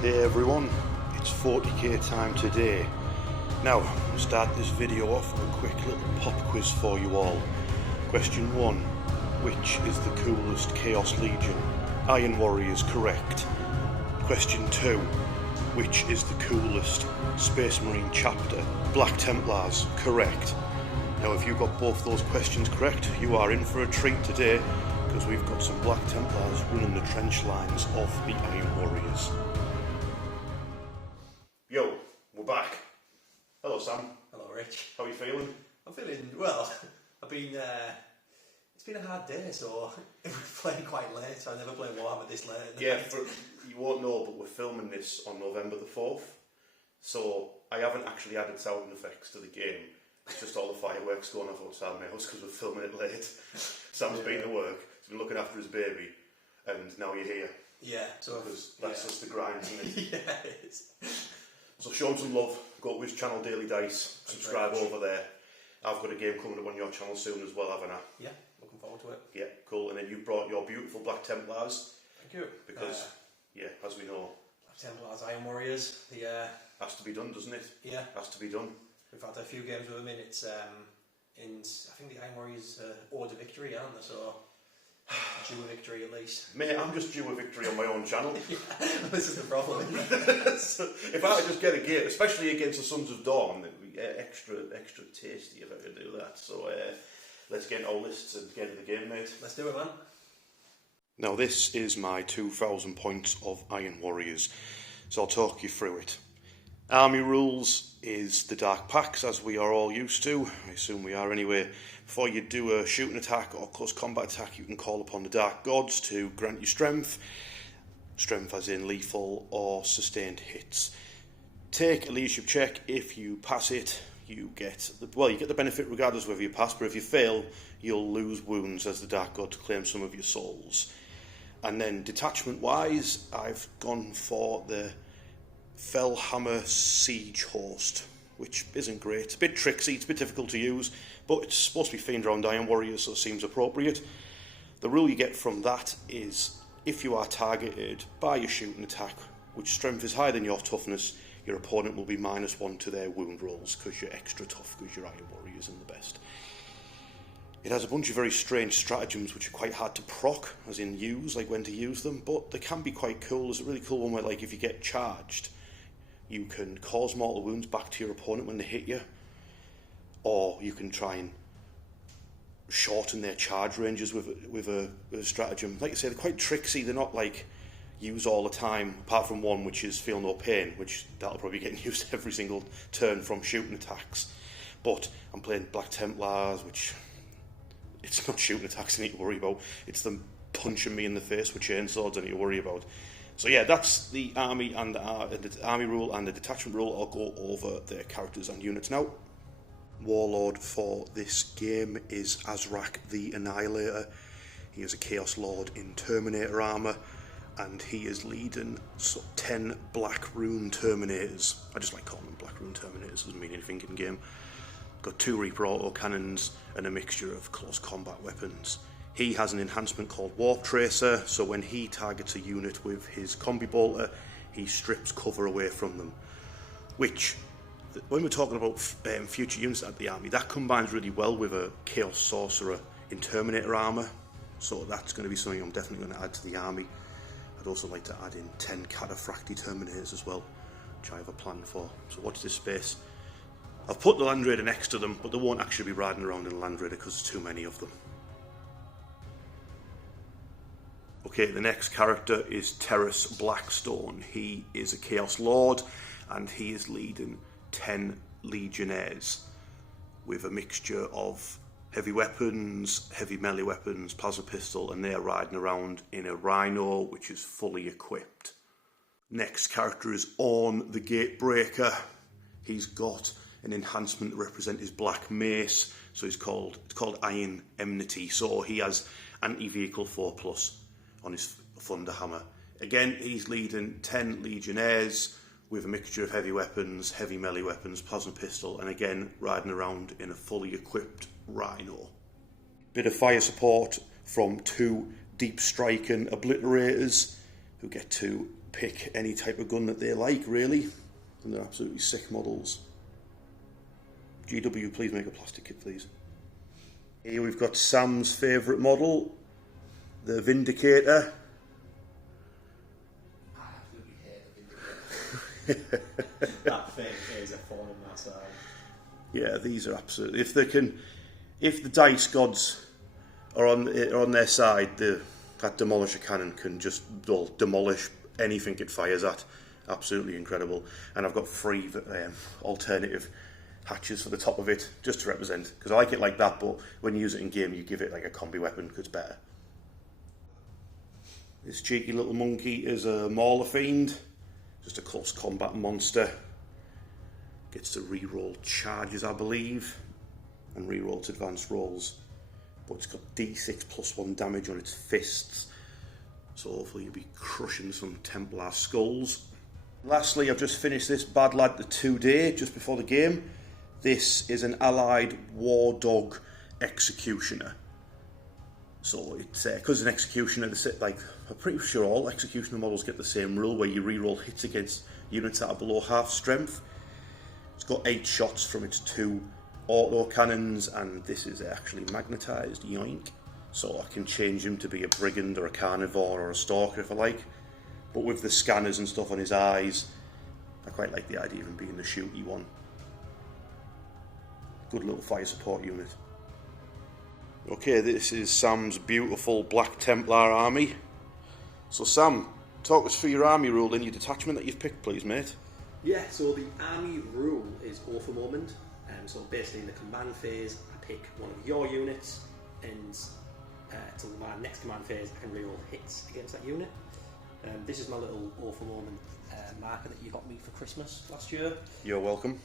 Hey everyone, it's 40k time today. Now, we'll start this video off with a quick little pop quiz for you all. Question 1. Which is the coolest Chaos Legion? Iron Warriors, correct. Question 2. Which is the coolest Space Marine chapter? Black Templars, correct. Now if you got both those questions correct, you are in for a treat today, because we've got some Black Templars running the trench lines of the Iron Warriors. Yo, we're back. Hello Sam. Hello Rich. How are you feeling? I'm feeling well. It's been a hard day, so we're playing quite late. I never played Warhammer this late. Yeah, you won't know, but we're filming this on November the 4th, so I haven't actually added sound effects to the game. It's just all the fireworks going off outside my house because we're filming it late. Sam's been to work, he's been looking after his baby, and now you're here. Yeah, so that's just the grind, isn't it? Yeah, it is. So show him some love, go to his channel Daily Dice, subscribe over there. I've got a game coming up on your channel soon as well, haven't I? Yeah, looking forward to it. Yeah, cool. And then you brought your beautiful Black Templars. Thank you. Because, yeah, as we know, Black Templars, Iron Warriors, has to be done, doesn't it? Yeah. Has to be done. We've had a few games with them in. It's I think the Iron Warriors Order victory, aren't they? So due a victory at least. Mate, I'm just due a victory on my own channel. Yeah, this is the problem. So if I could just get a game, especially against the Sons of Dawn, it would be extra tasty if I could do that. So let's get our lists and get into the game, mate. Let's do it, man. Now this is my 2,000 points of Iron Warriors, so I'll talk you through it. Army rules is the Dark Pacts, as we are all used to. I assume we are anyway. Before you do a shooting attack or close combat attack, you can call upon the Dark Gods to grant you strength. Strength as in lethal or sustained hits. Take a leadership check. If you pass it, you get the benefit regardless of whether you pass, but if you fail, you'll lose wounds as the Dark Gods claim some of your souls. And then detachment-wise, I've gone for the Fellhammer Siege Host, which isn't great. It's a bit tricksy, it's a bit difficult to use, but it's supposed to be themed around Iron Warriors, so it seems appropriate. The rule you get from that is, if you are targeted by a shooting attack, which strength is higher than your toughness, your opponent will be -1 to their wound rolls, because you're extra tough, because you're Iron Warriors and the best. It has a bunch of very strange stratagems which are quite hard to proc, as in use, like when to use them, but they can be quite cool. There's a really cool one where, like, if you get charged, you can cause mortal wounds back to your opponent when they hit you, or you can try and shorten their charge ranges with a stratagem. Like I say, they're quite tricksy. They're not like use all the time, apart from one which is feel no pain, which that'll probably get used every single turn from shooting attacks. But I'm playing Black Templars, which it's not shooting attacks I need to worry about. It's them punching me in the face with chainswords I need to worry about. So yeah, that's the army and the army rule and the detachment rule. I'll go over their characters and units now. Warlord for this game is Azrak the Annihilator. He is a Chaos Lord in Terminator armour, and he is leading 10 Black Rune Terminators. I just like calling them Black Rune Terminators, doesn't mean anything in game. Got 2 Reaper auto cannons and a mixture of close combat weapons. He has an enhancement called Warp Tracer, so when he targets a unit with his combi bolter, he strips cover away from them. Which, when we're talking about future units at the army, that combines really well with a Chaos Sorcerer in Terminator armour, so that's going to be something I'm definitely going to add to the army. I'd also like to add in 10 Cataphracti Terminators as well, which I have a plan for. So watch this space. I've put the Land Raider next to them, but they won't actually be riding around in a Land Raider because there's too many of them. Okay, the next character is Terrace Blackstone. He is a Chaos Lord, and he is leading 10 Legionnaires with a mixture of heavy weapons, heavy melee weapons, plasma pistol, and they're riding around in a Rhino, which is fully equipped. Next character is Orn the Gatebreaker. He's got an enhancement to represent his black mace, so it's called Iron Enmity, so he has anti-vehicle 4+ on his Thunderhammer. Again, he's leading 10 Legionnaires with a mixture of heavy weapons, heavy melee weapons, plasma pistol, and again riding around in a fully equipped Rhino. Bit of fire support from 2 deep striking obliterators who get to pick any type of gun that they like, really. And they're absolutely sick models. GW, please make a plastic kit, please. Here we've got Sam's favourite model, the Vindicator. I absolutely hate the Vindicator. That thing is a thorn in my side. Yeah, these are absolutely... If the dice gods are on their side, that demolisher cannon can just demolish anything it fires at. Absolutely incredible. And I've got 3 alternative hatches for the top of it, just to represent, because I like it like that, but when you use it in game, you give it like a combi weapon because it's better. This cheeky little monkey is a Mauler Fiend, just a close combat monster. Gets to re-roll charges, I believe, and re-roll its advanced rolls. But it's got D6 +1 damage on its fists, so hopefully you'll be crushing some Templar skulls. Lastly, I've just finished this Bad Lad the 2-day, just before the game. This is an allied war dog executioner. So it's because an executioner, I'm pretty sure all executioner models get the same rule where you reroll hits against units that are below half strength. It's got 8 shots from its 2 auto cannons, and this is actually magnetised, yoink. So I can change him to be a brigand or a carnivore or a stalker if I like. But with the scanners and stuff on his eyes, I quite like the idea of him being the shooty one. Good little fire support unit. Okay, this is Sam's beautiful Black Templar army. So Sam, talk us through your army rule in your detachment that you've picked, please, mate. Yeah, so the army rule is All for Moment. So basically in the command phase, I pick one of your units, and till my next command phase, I can reroll hits against that unit. This is my little All for Moment marker that you got me for Christmas last year. You're welcome.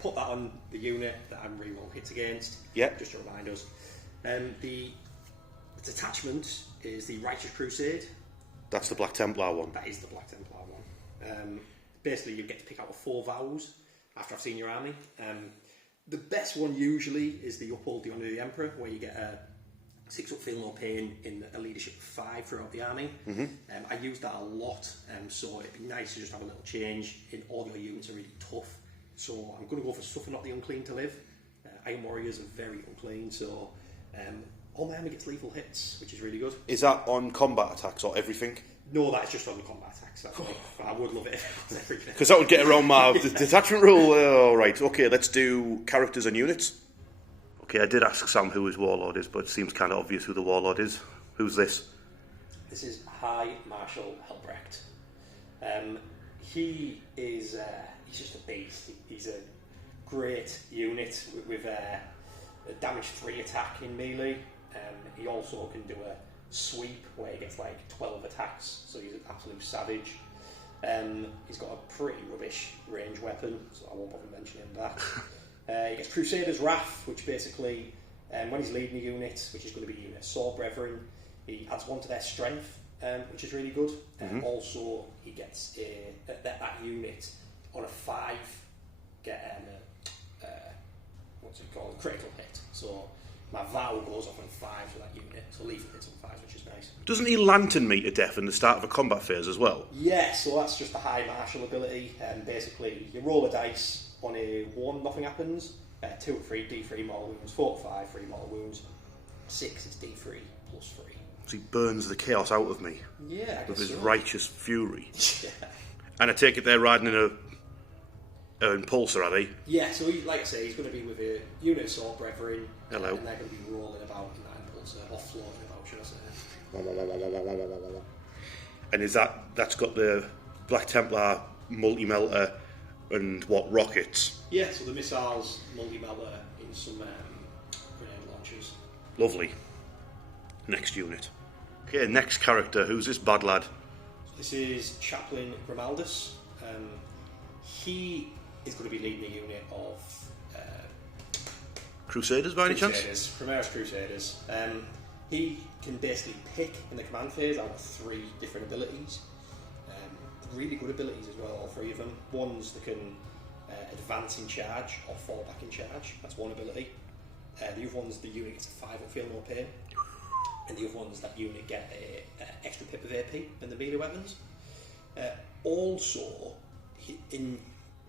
Put that on the unit that I'm reroll hits against. Yeah. Just to remind us. The detachment is the Righteous Crusade. That's the Black Templar one. That is the Black Templar one. Basically, you get to pick out 4 vows after I've seen your army. The best one usually is the Uphold the Honour of the Emperor, where you get a 6-up feel no pain in a leadership of 5 throughout the army. I use that a lot, so it'd be nice to just have a little change. In all your units are really tough, so I'm going to go for Suffer Not the Unclean to Live. Iron Warriors are very unclean, so all my army gets lethal hits, which is really good. Is that on combat attacks or everything? No, that's just on the combat attacks. I would love it if it was everything. Because that would get around my detachment rule. Alright, okay, let's do characters and units. Okay, I did ask Sam who his warlord is, but it seems kind of obvious who the warlord is. Who's this? This is High Marshal Helbrecht. He is he's just a beast. He's a great unit with a damage 3 attack in melee. He also can do a sweep where he gets like 12 attacks, so he's an absolute savage. He's got a pretty rubbish range weapon, so I won't bother mentioning that. He gets Crusader's Wrath, which basically, when he's leading a unit, which is going to be a unit of Sword Brethren, he adds 1 to their strength, which is really good. Also, he gets that unit on a 5 get what's it called? Critical hit. So my vow goes off on 5 for that unit, so lethal hits on 5, which is nice. Doesn't he lantern me to death in the start of a combat phase as well? Yeah, so that's just the High Marshal ability. Basically, you roll a dice. On a 1, nothing happens. 2 or 3, D3 mortal wounds. 4 or 5, 3 mortal wounds. 6 is D3 +3. So he burns the chaos out of me. Yeah, I guess with his so. righteous fury. Yeah. And I take it they're riding in an impulsor, are they? Yeah, so like I say, he's going to be with a unit of Sword Brethren. Hello. And they're going to be rolling about in that impulsor, or floating about, should I say. And is that's got the Black Templar multi-melter and what, rockets? Yeah, so the missiles multi-melter in some grenade launchers. Lovely. Next unit. Okay, next character. Who's this bad lad? So this is Chaplain Grimaldus. He is going to be leading a unit of Crusaders by any chance? Primaris Crusaders. He can basically pick in the command phase out of 3 different abilities. Really good abilities as well, all 3 of them. One's that can advance in charge or fall back in charge. That's one ability. The other one's the unit gets a 5-up feel no pain. And the other one's that unit get a extra pip of AP in the melee weapons. Also, in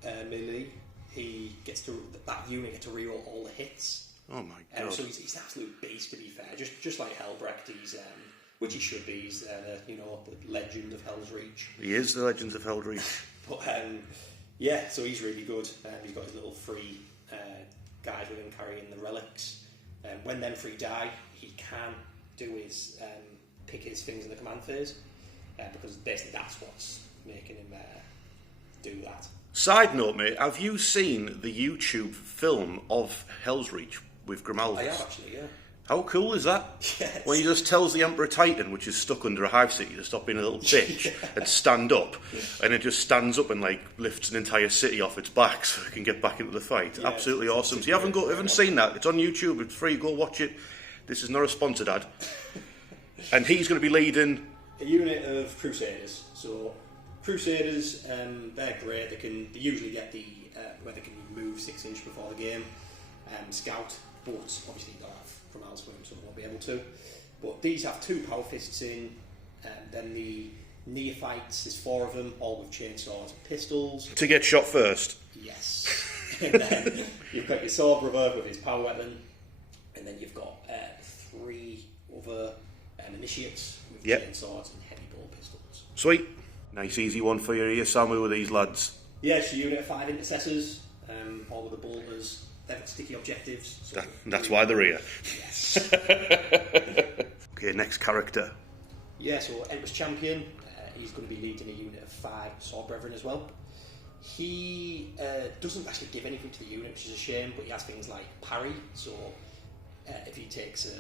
melee, that unit gets to reroll all the hits. Oh my god! So he's an absolute beast, to be fair. Just like Helbrecht, he's which he should be. He's the legend of Hell's Reach. He is the legend of Hell's Reach. But yeah, so he's really good. He's got his little free guys with him carrying the relics. When them three die, he can do his pick his things in the command phase, because basically that's what's making him do that. Side note, mate, have you seen the YouTube film of Hell's Reach with Grimaldus? I have actually, yeah. How cool is that? Yes. When he just tells the Emperor Titan, which is stuck under a hive city, to stop being a little bitch and stand up, and it just stands up and like lifts an entire city off its back so it can get back into the fight. Yeah, Absolutely awesome. So you haven't seen that? It's on YouTube. It's free. Go watch it. This is not a sponsored ad. And he's going to be leading a unit of Crusaders. So Crusaders, they're great. They usually get the where they can move 6 inches before the game. Scout, but obviously you don't have Grimaldus with them, so they won't be able to. But these have 2 power fists in. Then the neophytes, there's 4 of them, all with chainsaws and pistols. to get shot first. Yes. And then you've got your sword brother with his power weapon, and then you've got 3 other initiates with chainswords and heavy ball pistols. Sweet. Nice easy one for you here, Samu, with these lads. Yeah, it's a unit of 5 intercessors, all with the bolters. They've got sticky objectives. So That's why they're here. Yes. Okay, next character. Yeah, so Emperor's Champion, he's going to be leading a unit of 5 Sword Brethren as well. He doesn't actually give anything to the unit, which is a shame, but he has things like parry, so if he takes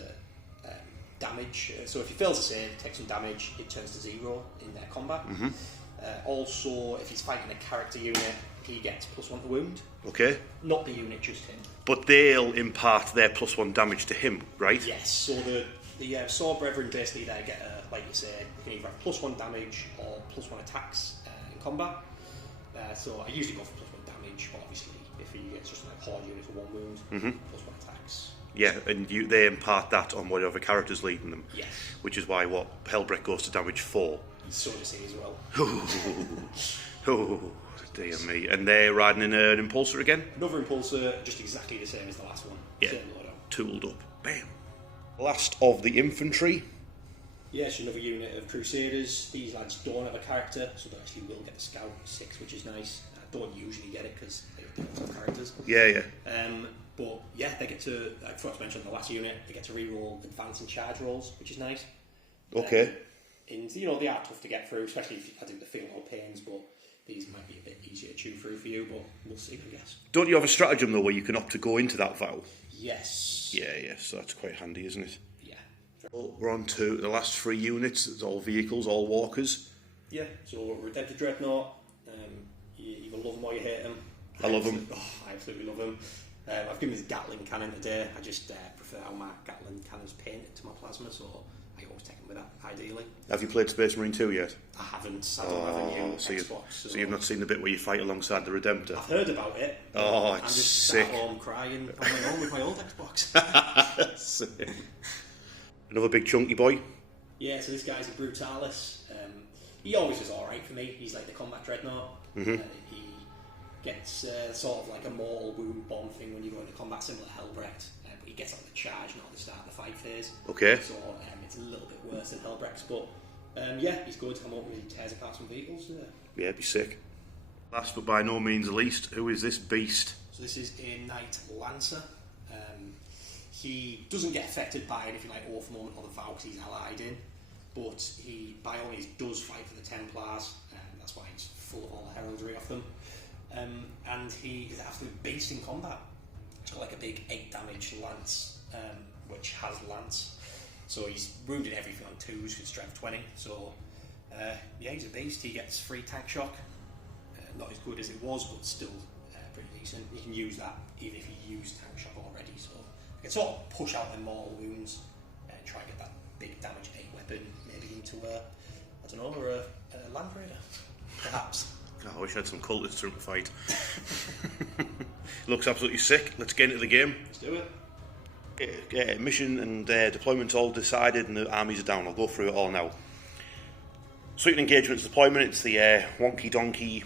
damage, so if he fails a save, takes some damage, it turns to 0 in their combat. Mm-hmm. Also, if he's fighting a character unit, he gets +1 to wound. Okay. Not the unit, just him. But they'll impart their +1 damage to him, right? Yes, so the Sword Brethren basically they get, like you said, they can either have +1 damage or +1 attacks in combat. So I usually go for +1 damage, but obviously if he gets just like horde unit for 1 wound, +1 attacks. Yeah, and they impart that on whatever character's leading them. Yes. Which is why Helbrecht goes to damage 4. So does he as well. Oh, dear me. And they're riding in an Impulsor again? Another Impulsor, just exactly the same as the last one. Yeah, Same loadout. tooled up. Bam. Last of the infantry. Yes, another unit of Crusaders. These lads don't have a character, so they actually will get the Scout 6, which is nice. I don't usually get it because they don't have characters. Yeah. But yeah, they get to, I forgot to mention the last unit, they get to reroll advance and charge rolls, which is nice. Okay. And they are tough to get through, especially if I think they feel no pains, but these might be a bit easier to chew through for you, but we'll see, I guess. Don't you have a stratagem, though, where you can opt to go into that vow? Yes. Yeah, so that's quite handy, isn't it? Yeah. Well, we're on to the last 3 units. It's all vehicles, all walkers. Yeah, so Redempted Dreadnought, you either love them or you hate them. I love them. I absolutely love them. I've given this Gatling cannon today. I just prefer how my Gatling cannon's painted to my plasma, so I always take them with that, ideally. Have you played Space Marine 2 yet? I haven't. I don't have a new Xbox. So you've not seen the bit where you fight alongside the Redemptor? I've heard about it. Oh, I'm it's just sick. sat home crying on my own with my old Xbox. Sick. Another big chunky boy. Yeah, so this guy's a Brutalis. He always was alright for me. He's like the Combat Dreadnought. Mm-hmm. He gets sort of like a mortal wound bomb thing when you go into combat, similar to Helbrecht. But he gets on the charge, not the start of the fight phase. Okay. So it's a little bit worse than Helbrecht's, but yeah, he's good. I'm hoping he tears apart some vehicles. Yeah, it'd be sick. Last but by no means least, who is this beast? So this is a Knight Lancer. He doesn't get affected by anything like Oath Moment or the Vow because he's allied in, but he by all means does fight for the Templars. That's why he's full of all the heraldry of them. And he is an absolute beast in combat. He's got like a big 8 damage lance, which has lance. So he's wounded everything on 2s with strength 20. So yeah, he's a beast. He gets free tank shock. Not as good as it was, but still pretty decent. You can use that even if you use tank shock already. So you can sort of push out their mortal wounds and try and get that big damage 8 weapon maybe into I don't know, or a Land Raider, perhaps. God, I wish I had some cultists to fight. Looks absolutely sick. Let's get into the game. Let's do it. Mission and deployment all decided and the armies are down. I'll go through it all now. Sweeping engagements deployment, it's the wonky donkey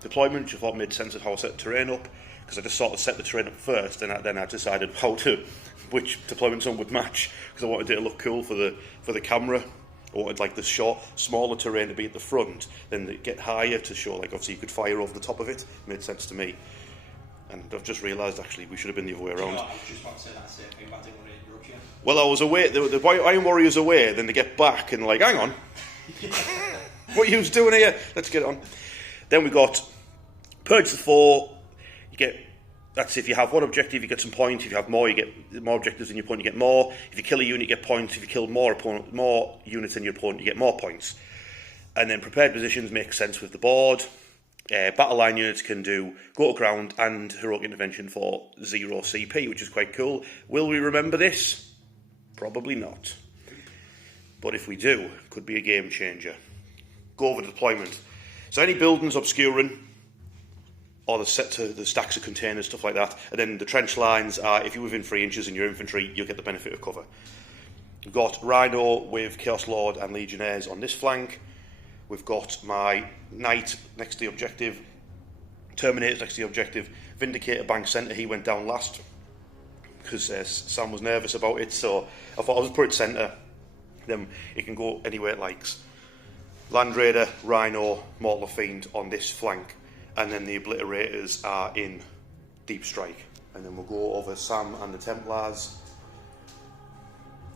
deployment, which I thought made sense of how I set the terrain up, because I just sort of set the terrain up first, and then I decided which deployment zone would match, because I wanted it to look cool for the camera. I wanted like the smaller terrain to be at the front, then get higher to show like obviously you could fire over the top of it. Made sense to me. And I've just realised actually we should have been the other way around. You know, I was just about to say that same thing, but I didn't want to interrupt you. Well, I was away. The Iron Warriors away. Then they get back and like, hang on, what are you doing here? Let's get on. Then we got Purge the Foe. You get. That's if you have one objective, you get some points. If you have more, you get more objectives in your opponent, you get more. If you kill a unit, you get points. If you kill more units than your opponent, you get more points. And then prepared positions make sense with the board. Battle line units can do go to ground and heroic intervention for 0 CP, which is quite cool. Will we remember this? Probably not. But if we do, could be a game changer. Go over deployment. So any buildings obscuring, or the stacks of containers, stuff like that. And then the trench lines are, if you're within 3 inches and you're infantry, you'll get the benefit of cover. We've got Rhino with Chaos Lord and Legionnaires on this flank. We've got my Knight next to the objective, Terminators next to the objective, Vindicator bank centre, he went down last, because Sam was nervous about it, so I thought I'll just put it centre, then it can go anywhere it likes. Land Raider, Rhino, Mortal Fiend on this flank, and then the Obliterators are in Deep Strike. And then we'll go over Sam and the Templars.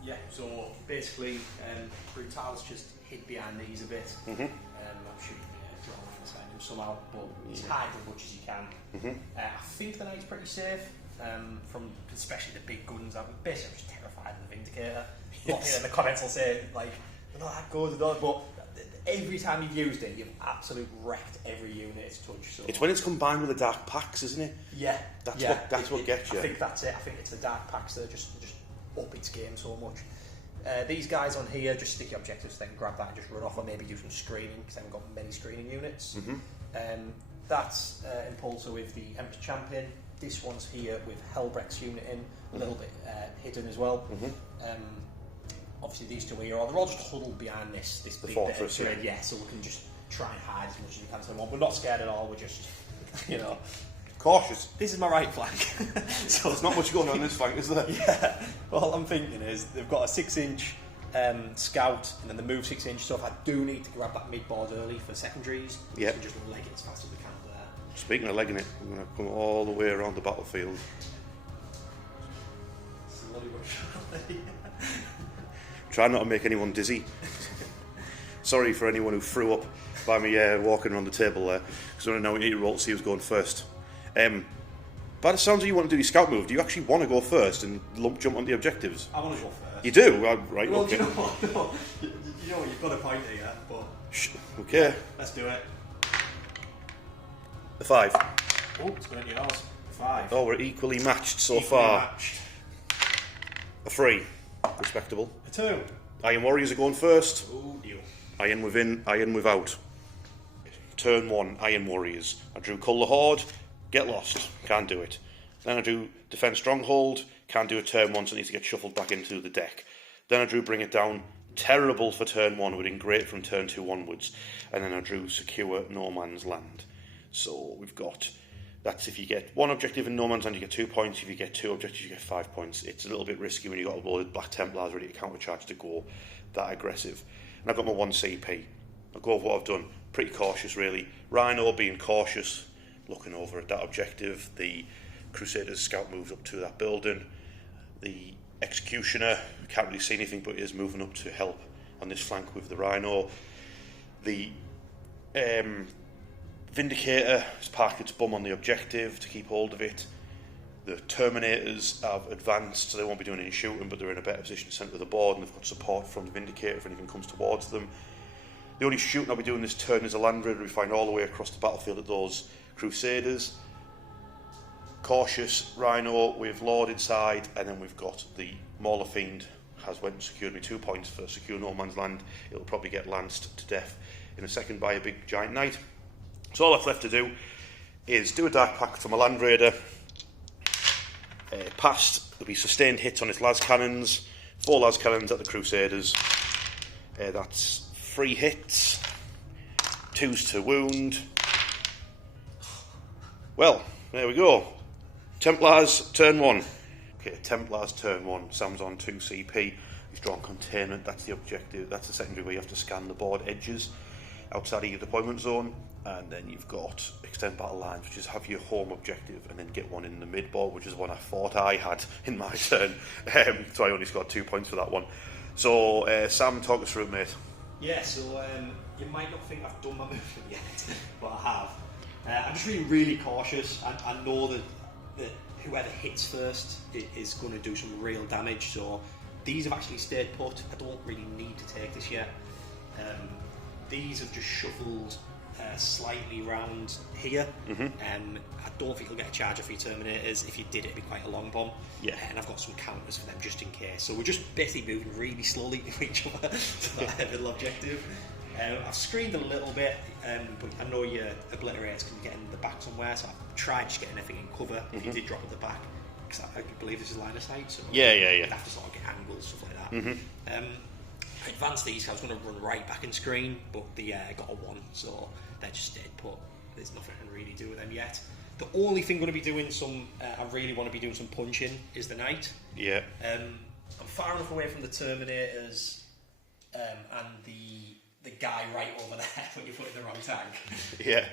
Yeah, so basically, Brutalis just hid behind these a bit. I'm sure you can draw off inside him somehow, but he's hide as much as you can. I think the Knight's pretty safe, from especially the big guns. I'm basically just terrified of the Vindicator. Yes. In the comments will say, like, they're not that good, but every time you've used it, you've absolutely wrecked every unit it's touched. So. It's when it's combined with the Dark Packs, isn't it? Yeah. That's what gets you. I think that's it. I think it's the Dark Packs that just up its game so much. These guys on here just stick your objectives, then grab that and just run off, or maybe do some screening, because they haven't got many screening units. That's Impulsor with the Emperor Champion. This one's here with Hellbrecht's unit in, a little bit hidden as well. Obviously these two here, they're all just huddled behind this big fortress, bit of terrain, so we can just try and hide as much as we can to them all. We're not scared at all, we're just, cautious. This is my right flank. So there's not much going on this flank, is there? Yeah. Well, all I'm thinking is they've got a 6-inch scout, and then they move 6 inches. So if I do need to grab that mid board early for secondaries, I can just leg it as fast as we can there. Speaking of legging it, I'm going to come all the way around the battlefield. Try not to make anyone dizzy. Sorry for anyone who threw up by me walking around the table there, because I don't know what you need to roll to see who's going first. By the sounds of you want to do your scout move, do you actually want to go first and jump on the objectives? I want to go first. You do? Right, well, okay. Do you know what? No, you know, you've got a point here, but... Okay. Let's do it. A 5. Oh, it's going to be yours. 5. Oh, we're equally matched so far. Matched. A 3. Respectable. A 2. Iron Warriors are going first. Oh, deal. Iron within, iron without. Turn 1, Iron Warriors. I drew Cull the Horde. Get lost. Can't do it. Then I drew Defend Stronghold. Can't do a turn 1, so it needs to get shuffled back into the deck. Then I drew Bring It Down. Terrible for turn 1, would have been great from turn 2 onwards. And then I drew Secure No Man's Land. So we've got... That's if you get one objective in No Man's Land, you get 2 points. If you get 2 objectives, you get 5 points. It's a little bit risky when you've got a loaded Black Templars ready to countercharge to go that aggressive. And I've got my 1 CP. I'll go over what I've done. Pretty cautious, really. Rhino being cautious, looking over at that objective. The Crusaders scout moves up to that building. The Executioner can't really see anything, but is moving up to help on this flank with the Rhino. The Vindicator has parked its bum on the objective to keep hold of it. The Terminators have advanced, so they won't be doing any shooting, but they're in a better position centre of the board, and they've got support from the Vindicator if anything comes towards them. The only shooting I'll be doing this turn is a Land Raider we find all the way across the battlefield at those Crusaders. Cautious Rhino with Lord inside, and then we've got the Mauler Fiend has went and secured me 2 points for Secure No Man's Land. It'll probably get lanced to death in a second by a big giant knight. So all that's left to do is do a Dark Pact from a Land Raider. Past, there'll be sustained hits on its las cannons, 4 las cannons at the Crusaders. That's 3 hits, 2s to wound. Well, there we go. Templars, turn 1. Okay, Templars, turn 1. Sam's on 2 CP. He's drawn containment, that's the objective. That's the secondary where you have to scan the board edges outside of your deployment zone. And then you've got extend battle lines, which is have your home objective and then get one in the mid board, which is one I thought I had in my turn. So I only scored 2 points for that one. So, Sam, talk us through it, mate. Yeah, so you might not think I've done my movement yet, but I have. I'm just really cautious. I know that whoever hits first is going to do some real damage, so these have actually stayed put. I don't really need to take this yet. These have just shuffled slightly round here. I don't think you'll get a charger for your Terminators. If you did, it'd be quite a long bomb. Yeah. And I've got some counters for them just in case. So we're just basically moving really slowly to each other to that middle objective. I've screened a little bit, but I know your obliterators can get in the back somewhere, so I've tried just getting everything in cover if you did drop at the back, because I believe this is line of sight, so yeah. You'd have to sort of get angles, stuff like that. I advanced these, I was going to run right back and screen, but they got a 1, so they're just dead put. There's nothing I can really do with them yet. The only thing I'm going to be doing I really want to be doing some punching is the Knight. Yeah. I'm far enough away from the Terminators and the guy right over there when you put in the wrong tank. Yeah.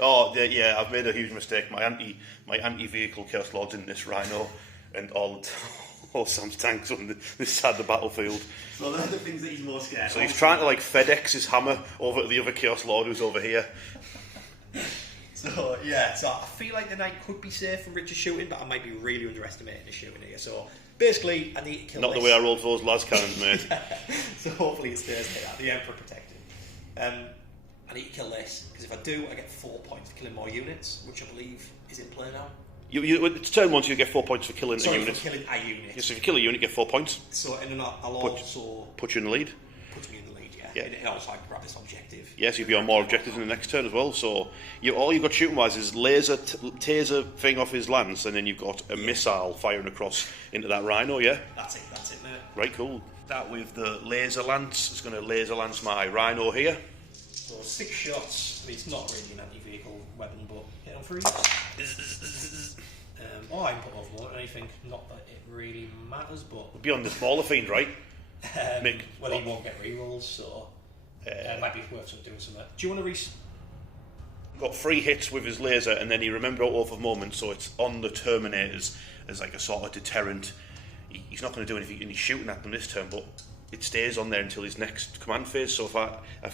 Oh, yeah. I've made a huge mistake. My anti-vehicle Chaos Lord's in this Rhino, and all Sam's tanks on this side of the battlefield. So they're the things that he's more scared of. So he's trying to like FedEx his hammer over to the other Chaos Lord who's over here. So yeah, so I feel like the Knight could be safe from Richard's shooting, but I might be really underestimating his shooting here. So basically, I need to kill Not the way I rolled those las cannons, mate. So hopefully it stays like that. The Emperor protected. I need to kill this, because if I do, I get 4 points for killing more units, which I believe is in play now. It's turn 1, so you get 4 points for killing a unit. For killing a unit. Yes, if you kill a unit, you get 4 points. So, and then I'll also put you in the lead. Put me in the lead, yeah. And also I can grab this objective. Yes, you'll be on more objectives in the next turn as well. So all you've got shooting wise is taser thing off his lance, and then you've got a missile firing across into that Rhino. Yeah. That's it, mate. Right, cool. Start with the laser lance. It's going to laser lance my Rhino here. So 6 shots. I mean, it's not really an anti-vehicle weapon, but hit on 3. I can put overload or anything. Not that it really matters, but beyond the smaller fiend, right? He won't get rerolls, so it might be worth doing something. Do you want to got 3 hits with his laser, and then he remembered out of moment, so it's on the Terminators as like a sort of deterrent. He's not going to do anything, and he's shooting at them this turn, but it stays on there until his next command phase. So if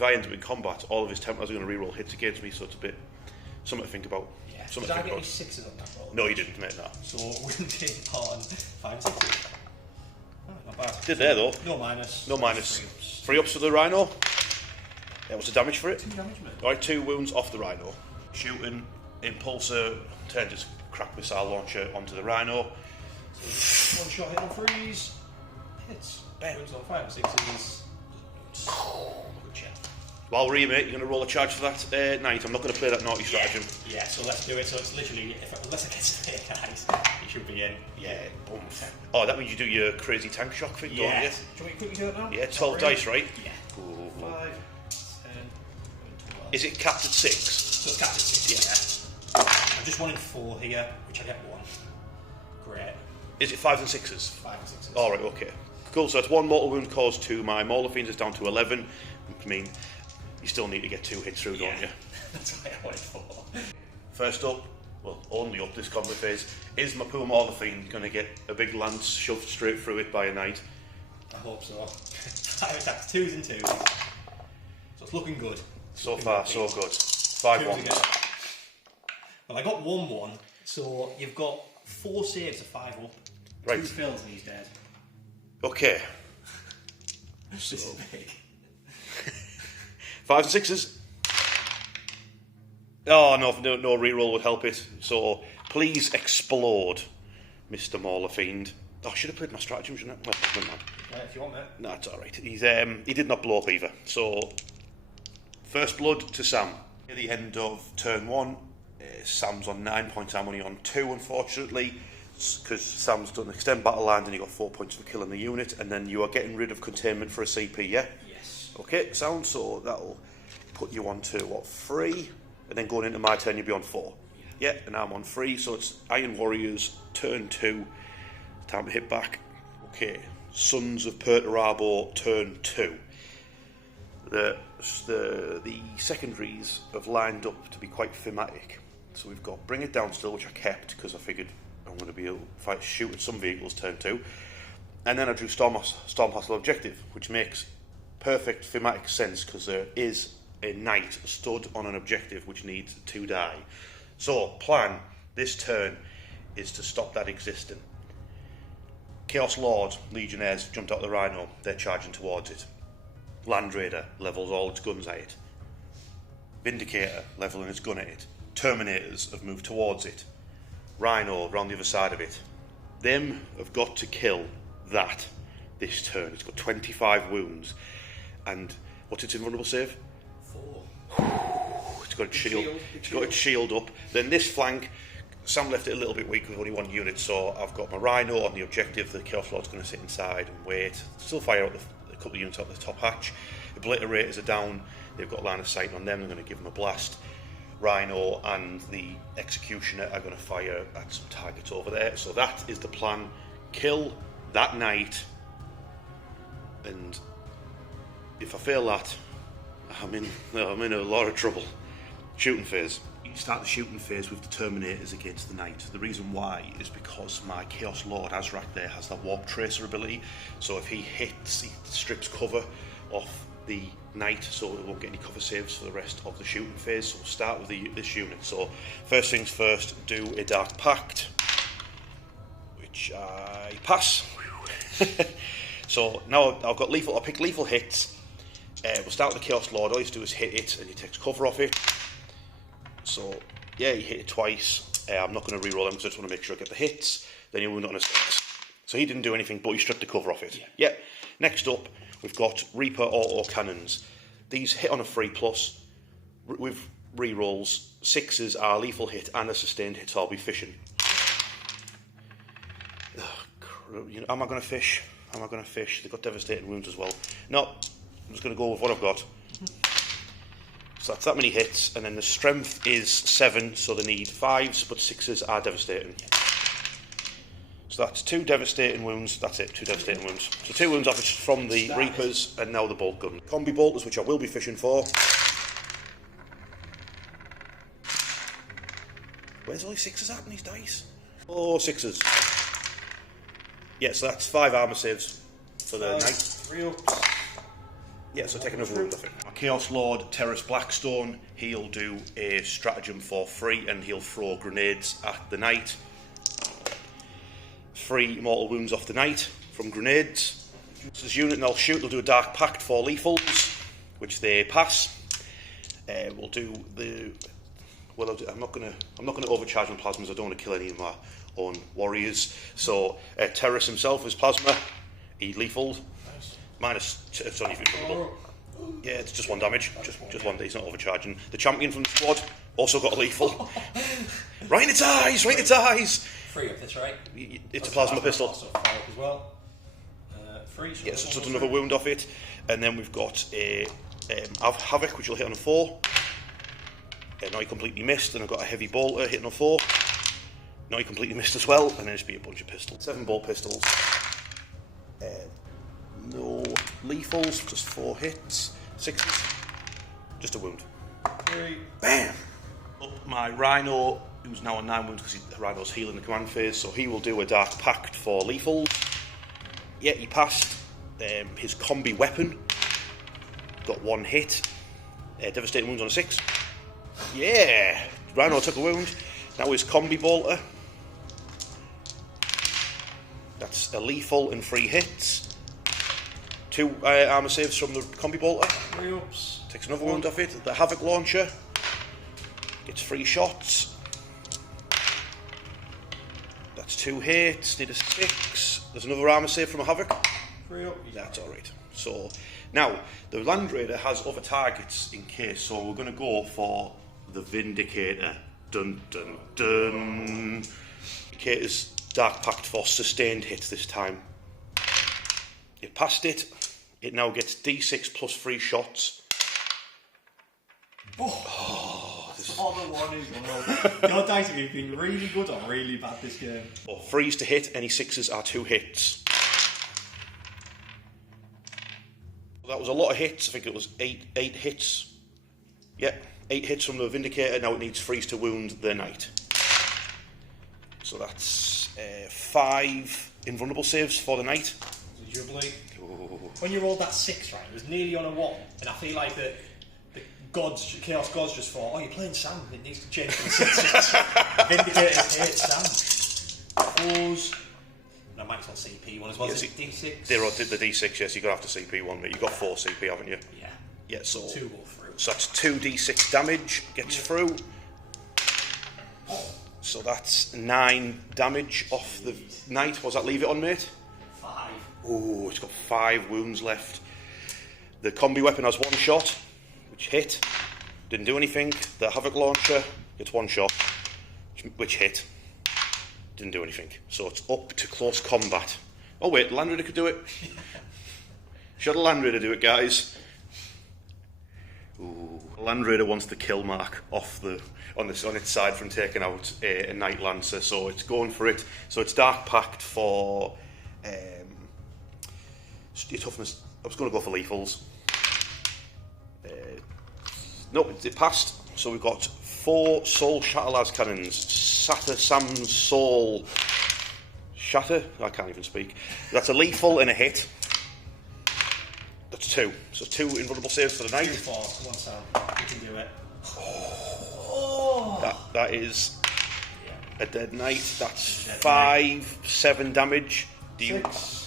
I end up in combat, all of his Templars are going to reroll hits against me, so it's a bit something to think about. Yeah. Did I get any 6s on that roll? No, you didn't, mate. No. So we did on 5 6s. Oh, not bad. Did there though? No minus. No minus. 3 ups for the Rhino. Yeah, what's the damage for it? 2 damage, mate. Alright, 2 wounds off the Rhino. Shooting, impulsor, turn just crack missile launcher onto the Rhino. So 1 shot hit on 3s. Hits. Bang. Wounds on 5 6s. Good shit. While we're here, mate, you're going to roll a charge for that Knight. I'm not going to play that naughty stratagem. Yeah, so let's do it. So it's literally, unless I get to the guys, it should be in. Yeah, boom. Oh, that means you do your crazy tank shock thing, don't you? Do you want me to quickly do it now? Yeah, 12 dice, right? Yeah. Ooh. 5, 10, 12. Is it capped at 6? So it's capped at 6, yeah. I'm just wanting 4 here, which I get 1. Great. Is it 5s and 6s? 5 and 6s. Alright, okay. Cool, so it's 1 mortal wound caused to my Mauler Fiends is down to 11. I mean, you still need to get 2 hits through, don't you? That's why I wanted 4. First up, well, only up this combat phase, is my poor Mauler Fiend going to get a big lance shoved straight through it by a Knight? I hope so. 5 attacks, 2s and 2s. So it's looking good. So far, so good. 5-1. Well, I got 1-1, so you've got 4 saves of 5 up. Right. 2 fills and he's dead. Okay. This is big. 5s and 6s. Oh, no reroll would help it. So, please explode, Mr. Mauler Fiend. Oh, I should have played my stratagem, shouldn't I? Well, never mind. If you want, mate. No, it's alright. He did not blow up either. So, first blood to Sam. At the end of turn 1, Sam's on 9 points, I'm only on 2, unfortunately, because Sam's done extend battle lines and he got 4 points for killing the unit, and then you are getting rid of containment for a CP, yeah? Yes. Okay, sound, so that'll put you on to what, 3, and then going into my turn you'll be on 4. Yeah, and I'm on 3, so it's Iron Warriors, turn 2, time to hit back. Okay, Sons of Perturabo, turn 2. The secondaries have lined up to be quite thematic. So we've got Bring It Down Still, which I kept because I figured I'm going to be able to shoot at some vehicles turn 2. And then I drew Storm Hostile Objective, which makes perfect thematic sense because there is a knight stood on an objective which needs to die. So, plan this turn is to stop that existing. Chaos Lord, Legionnaires jumped out the Rhino, they're charging towards it. Land Raider levels all its guns at it. Vindicator leveling its gun at it. Terminators have moved towards it. Rhino round the other side of it. Them have got to kill that this turn. It's got 25 wounds. And what's its invulnerable save? 4. It's got its shield. It's got its shield up. Then this flank, Sam left it a little bit weak with only 1 unit, so I've got my Rhino on the objective. The Chaos Lord's going to sit inside and wait. Still fire out a couple of units out the top hatch. Obliterators are down. They've got line of sight on them. I'm going to give them a blast. Rhino and the Executioner are going to fire at some targets over there. So that is the plan. Kill that knight. And if I fail that, I'm in a lot of trouble. Shooting phase. You start the shooting phase with the Terminators against the Knight. The reason why is because my Chaos Lord Azrak there has that Warp Tracer ability. So if he hits, he strips cover off the Knight, so it won't get any cover saves for the rest of the shooting phase. So we'll start with this unit. So first things first, do a Dark Pact, which I pass. So now I've got lethal. I'll pick lethal hits. We'll start with the Chaos Lord. All you have to do is hit it and he takes cover off it. So yeah, he hit it twice. I'm not going to re-roll them because I just want to make sure I get the hits. Then you wound on a 6. So he didn't do anything, but he stripped the cover off it. Yeah. Next up, we've got Reaper auto cannons. These hit on a 3+. With re-rolls, 6s are lethal hit and a sustained hit, so I'll be fishing. Am I going to fish? Am I going to fish? They've got devastating wounds as well. No, I'm just going to go with what I've got. So that's that many hits, and then the strength is 7, so they need 5s, but 6s are devastating. So that's 2 devastating wounds. That's it, 2 devastating wounds. So 2 wounds off from the Reapers, and now the bolt gun. Combi bolters, which I will be fishing for. Where's all these 6s at in these dice? Oh, 6s. Yeah, so that's 5 armour saves for the Knight. 3 ups. Yeah, so take another wound off it. My Chaos Lord, Terrace Blackstone, he'll do a stratagem for free and he'll throw grenades at the Knight. 3 mortal wounds off the Knight from grenades. So this unit they'll shoot, they'll do a Dark Pact for lethals, which they pass. We'll do the... Well, I'm not going to overcharge my plasmas. I don't want to kill any of my own warriors. So Terrace himself is plasma. He lethal. Minus, it's only vulnerable. Yeah, it's just 1 damage. Just 1. He's not overcharging. The champion from the squad also got a lethal. Right in its eyes! Right in its eyes! 3 up, that's right. It's a plasma pistol. Also 5 up as well. 3. Yeah, so it's another wound off it. And then we've got a Havoc, which will hit on a 4. Now he completely missed, and I've got a heavy bolter hitting on 4. Now he completely missed as well, and then it's be a bunch of pistols. 7 bolt pistols. No lethals, just 4 hits. 6s, just a wound. 3. Bam! Up my Rhino, who's now on 9 wounds because the Rhino's healing the command phase, so he will do a Dark Pact for lethals. Yeah, he passed. His combi weapon got 1 hit. Devastating wounds on a 6. Yeah! Rhino took a wound. Now his combi bolter. That's a lethal and 3 hits. 2 armour saves from the combi bolter. 3 ups. Takes another wound off it. The Havoc launcher gets 3 shots. That's 2 hits. Need a 6. There's another armour save from a Havoc. 3 up. That's alright. So now the Land Raider has other targets in case. So we're going to go for the Vindicator. Dun dun dun. Vindicator's Dark Pact for sustained hits this time. He passed it. it now gets D6 plus 3 shots. That's all the warnings. Your dice have been really good or really bad this game. Or 3s to hit, any 6s are 2 hits. That was a lot of hits. I think it was 8 hits. Yeah, 8 hits from the Vindicator. Now it needs 3s to wound the Knight. So that's 5 invulnerable saves for the Knight. Jubilee. When you rolled that 6, right, it was nearly on a 1, and I feel like the Chaos Gods just thought, oh, you're playing Sam, it needs to change from 6. Vindicators hate Sam. 4s. And I might as well CP one as well. Is it D6? They're the D6, yes, you're going to have to CP one, mate. You've got 4 CP, haven't you? Yeah. Yeah, so 2 go through. So that's 2 D6 damage, gets through. So that's 9 damage off the Knight. What does that leave it on, mate? 5. Oh, it's got 5 wounds left. The combi weapon has 1 shot, which hit. Didn't do anything. The Havoc Launcher gets 1 shot, which hit. Didn't do anything. So it's up to close combat. Oh wait, Land Raider could do it. Should a Land Raider do it, guys? Ooh, Land Raider wants the kill mark off on its side from taking out a Knight Lancer, so it's going for it. So it's Dark Pact for your toughness. I was going to go for lethals. Nope, it passed. So we've got 4 Soul Shatter las cannons. Shatter Sam's Soul. Shatter? I can't even speak. That's a lethal and a hit. That's 2. So 2 invulnerable saves for the Knight. 2 4. Come on, Sam. You can do it. That is a dead Knight. That's 5, 7 damage. Do you? 6.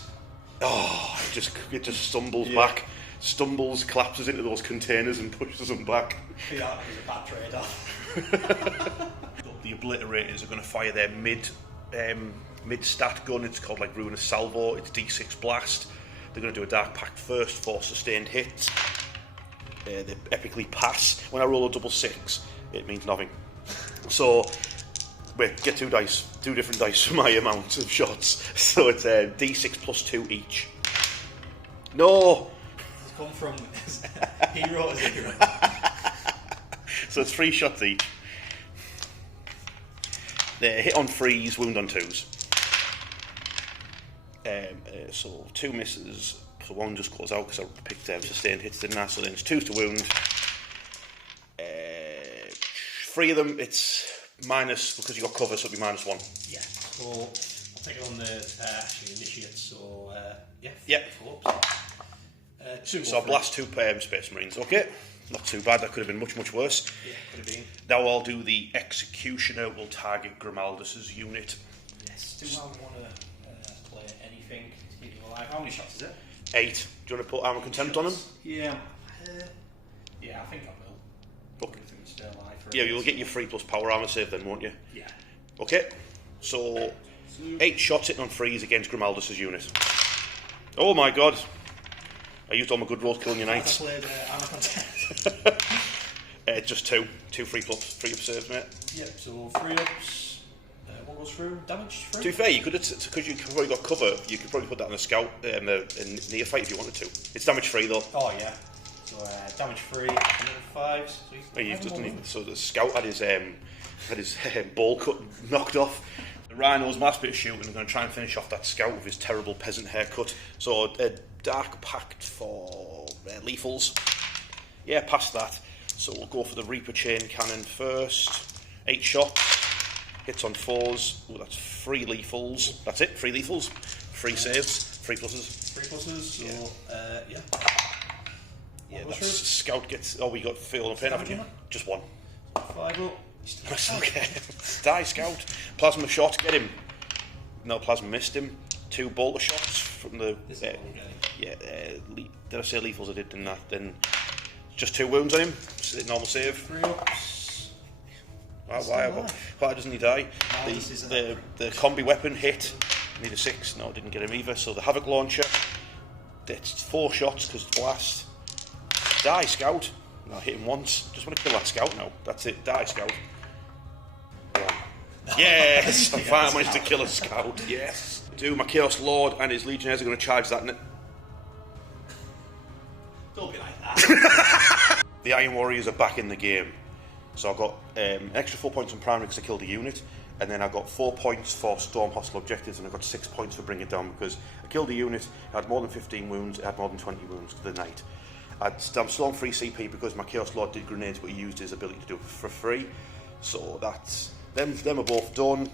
Oh, it just stumbles back. Stumbles, collapses into those containers and pushes them back. Yeah, he's a bad trader. The Obliterators are going to fire their mid stat gun. It's called like Ruinous Salvo. It's D6 blast. They're going to do a Dark Pact first for sustained hits. They epically pass. When I roll a double 6, it means nothing. So, wait, get 2 dice, 2 different dice for my amount of shots. So it's D6 plus 2 each. No. Come from hero to zero. So it's 3 shots each. They hit on 3s, wound on 2s. So 2 misses, so 1 just goes out because I picked sustained hits, didn't I? So then it's 2s to wound. 3 of them, it's minus, because you got cover, so it'll be -1. Yeah, so I'll take it on the actually initiate, so yeah. Yeah. So I'll blast 2 Space Marines, okay? Not too bad, that could have been much, much worse. Yeah, could have been. Now I'll do the Executioner, will target Grimaldus's unit. Yes, do I want to play anything to keep him alive? How many shots is it? 8. Do you want to put Armor Contempt on him? Yeah. Yeah, I think I will. Okay. Stay alive for Yeah, you'll get your 3+ power armor save then, won't you? Yeah. Okay, so 8 shots hitting on 3s against Grimaldus's unit. Oh my god. I used all my good rolls killing your Knights. I played Armor Contempt. Just 2 3 up saves, mate. Yep, so 3 ups. What goes through? Damage through? To be fair, you could, because you've probably got cover, you could probably put that on a scout, in neophyte if you wanted to. It's damage free though. Oh yeah. So damage free, 5s. So he doesn't even. So the scout had his ball cut knocked off. The Rhino's last bit of shooting are going to try and finish off that scout with his terrible peasant haircut. So a Dark Pact for lethals. Yeah, past that. So we'll go for the Reaper Chain Cannon first. 8 shots. Hits on 4s. Oh, that's 3 lethals. That's it. 3 lethals. 3 saves. 3 pluses. 3 pluses. So yeah. Yeah, that's scout gets. Oh, we got Phil and Pain, haven't you? Just 1. 5 up. That's okay. Die, scout. Plasma shot, get him. No, plasma missed him. 2 bolter shots from the. Did I say lethals? I did, didn't I? Then just 2 wounds on him. Normal save. 3 ups. Why doesn't he die? The combi weapon hit. Need a 6. No, didn't get him either. So the Havoc Launcher. It's 4 shots because it's blast. Die, scout. No, hit him once. Just want to kill that scout now. That's it. Die, scout. 1. Yes! I finally managed to kill a scout. Yes. My Chaos Lord and his Legionnaires are going to charge that. the Iron Warriors are back in the game. So I got extra 4 points on primary because I killed a unit, and then I got 4 points for storm hostile objectives, and I got 6 points for bring it down because I killed a unit, it had more than 15 wounds, it had more than 20 wounds to the knight. I'm still on free CP because my Chaos Lord did grenades, but he used his ability to do it for free. So that's them are both done.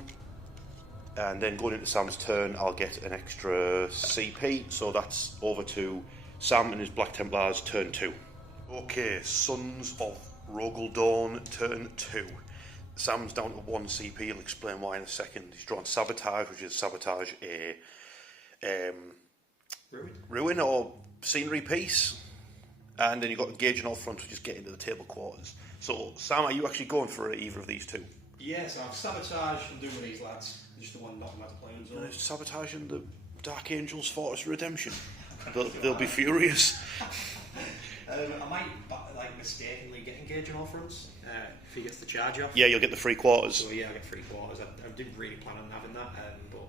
And then going into Sam's turn, I'll get an extra CP. So that's over to Sam and his Black Templars turn 2. Okay, Sons of Rogel Dawn turn 2. Sam's down to 1 CP. He'll explain why in a second. He's drawn Sabotage, which is sabotage a ruin or scenery piece. And then you've got Engaging All Fronts, which is getting to the table quarters. So, Sam, are you actually going for either of these two? Yes, I've Sabotage and doing with these lads. Just the one knocking out the planes. Sabotage and the Dark Angels Fortress Redemption. They'll be furious. I might mistakenly get Engaging All Fronts if he gets the charge off. Yeah, you'll get the 3 quarters. So yeah, I get 3 quarters. I didn't really plan on having that, but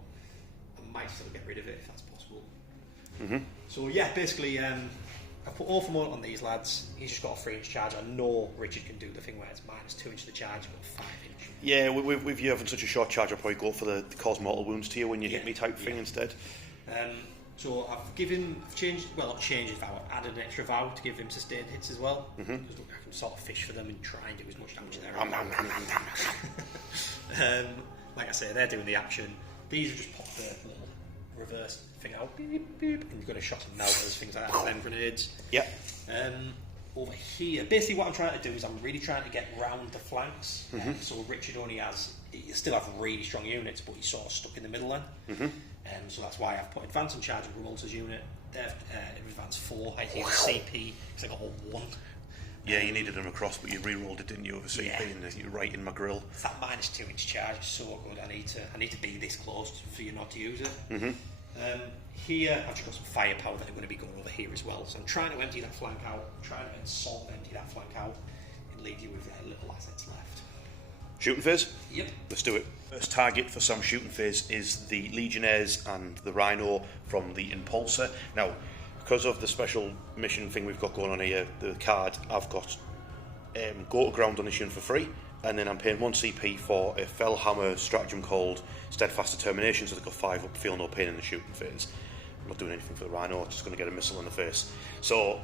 I might still get rid of it if that's possible. So yeah, basically, I put all from on these lads. He's just got a 3-inch charge. I know Richard can do the thing where it's -2 the charge, but 5-inch. Yeah, with you having such a short charge, I'll probably go for the cause mortal wounds to you when you hit me type thing instead. So I've changed, well, not changed his vow, I've added an extra vow to give him sustained hits as well. Because I can sort of fish for them and try and do as much damage there. Like I say, they're doing the action. These are just pop the little reverse thing out, beep, beep, and you've got a shot of melters, things like that, them grenades. Yeah. Over here, basically what I'm trying to do is I'm really trying to get round the flanks. So Richard he still have really strong units, but he's sort of stuck in the middle then. So that's why I've put Advance on Charge and Revolters unit. They've Advance 4, I think CP, because I got a 1. Yeah, you needed them across, but you re-rolled it, didn't you, over CP, and you're right in my grill. It's that -2-inch charge is so good. I need to be this close for you not to use it. Here, I've just got some firepower that I'm going to be going over here as well. So I'm trying to empty that flank out, trying to sort of empty that flank out, and leave you with little assets left. Shooting phase? Yep. Let's do it. First target for some shooting phase is the Legionnaires and the Rhino from the Impulsor. Now, because of the special mission thing we've got going on here, the card, I've got go to ground on this unit for free, and then I'm paying 1 CP for a Fellhammer stratagem called Steadfast Determination, so they've got 5 up, feel no pain in the shooting phase. I'm not doing anything for the Rhino, I'm just going to get a missile in the face. So,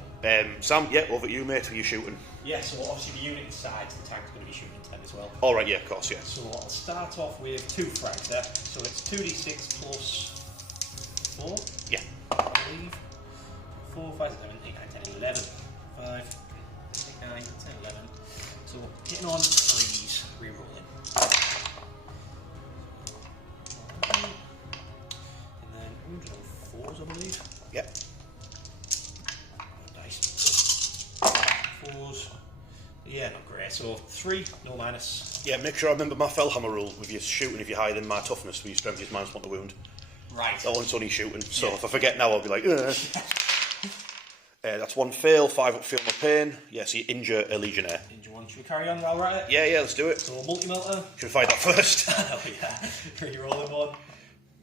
Sam, yeah, over to you, mate. Are you shooting? Yeah, so obviously the unit inside, the tank's going to be shooting into them as well. Alright, yeah, of course, yeah. So I'll start off with 2 frags there. So it's 2d6 plus 4? Yeah. I believe. 4, 5, 7, 8, 9, 10, 11. 5, 8, 9, 10, 11. So hitting on 3s, re-rolling. And then 4s, I believe. Yep. Nice. 4s. Yeah, not great. So 3, no minus. Yeah, make sure I remember my Fellhammer rule with your shooting. If you're higher than my toughness, with your strength is -1 to wound. Right. That one's only shooting, so if I forget now, I'll be like, that's 1 fail, 5 up, feel no pain. Yeah, so you injure a Legionnaire. Injure 1. Should we carry on while we're at it? Yeah, let's do it. So multi-melter. Should we find that first? Oh yeah, re-rolling 1.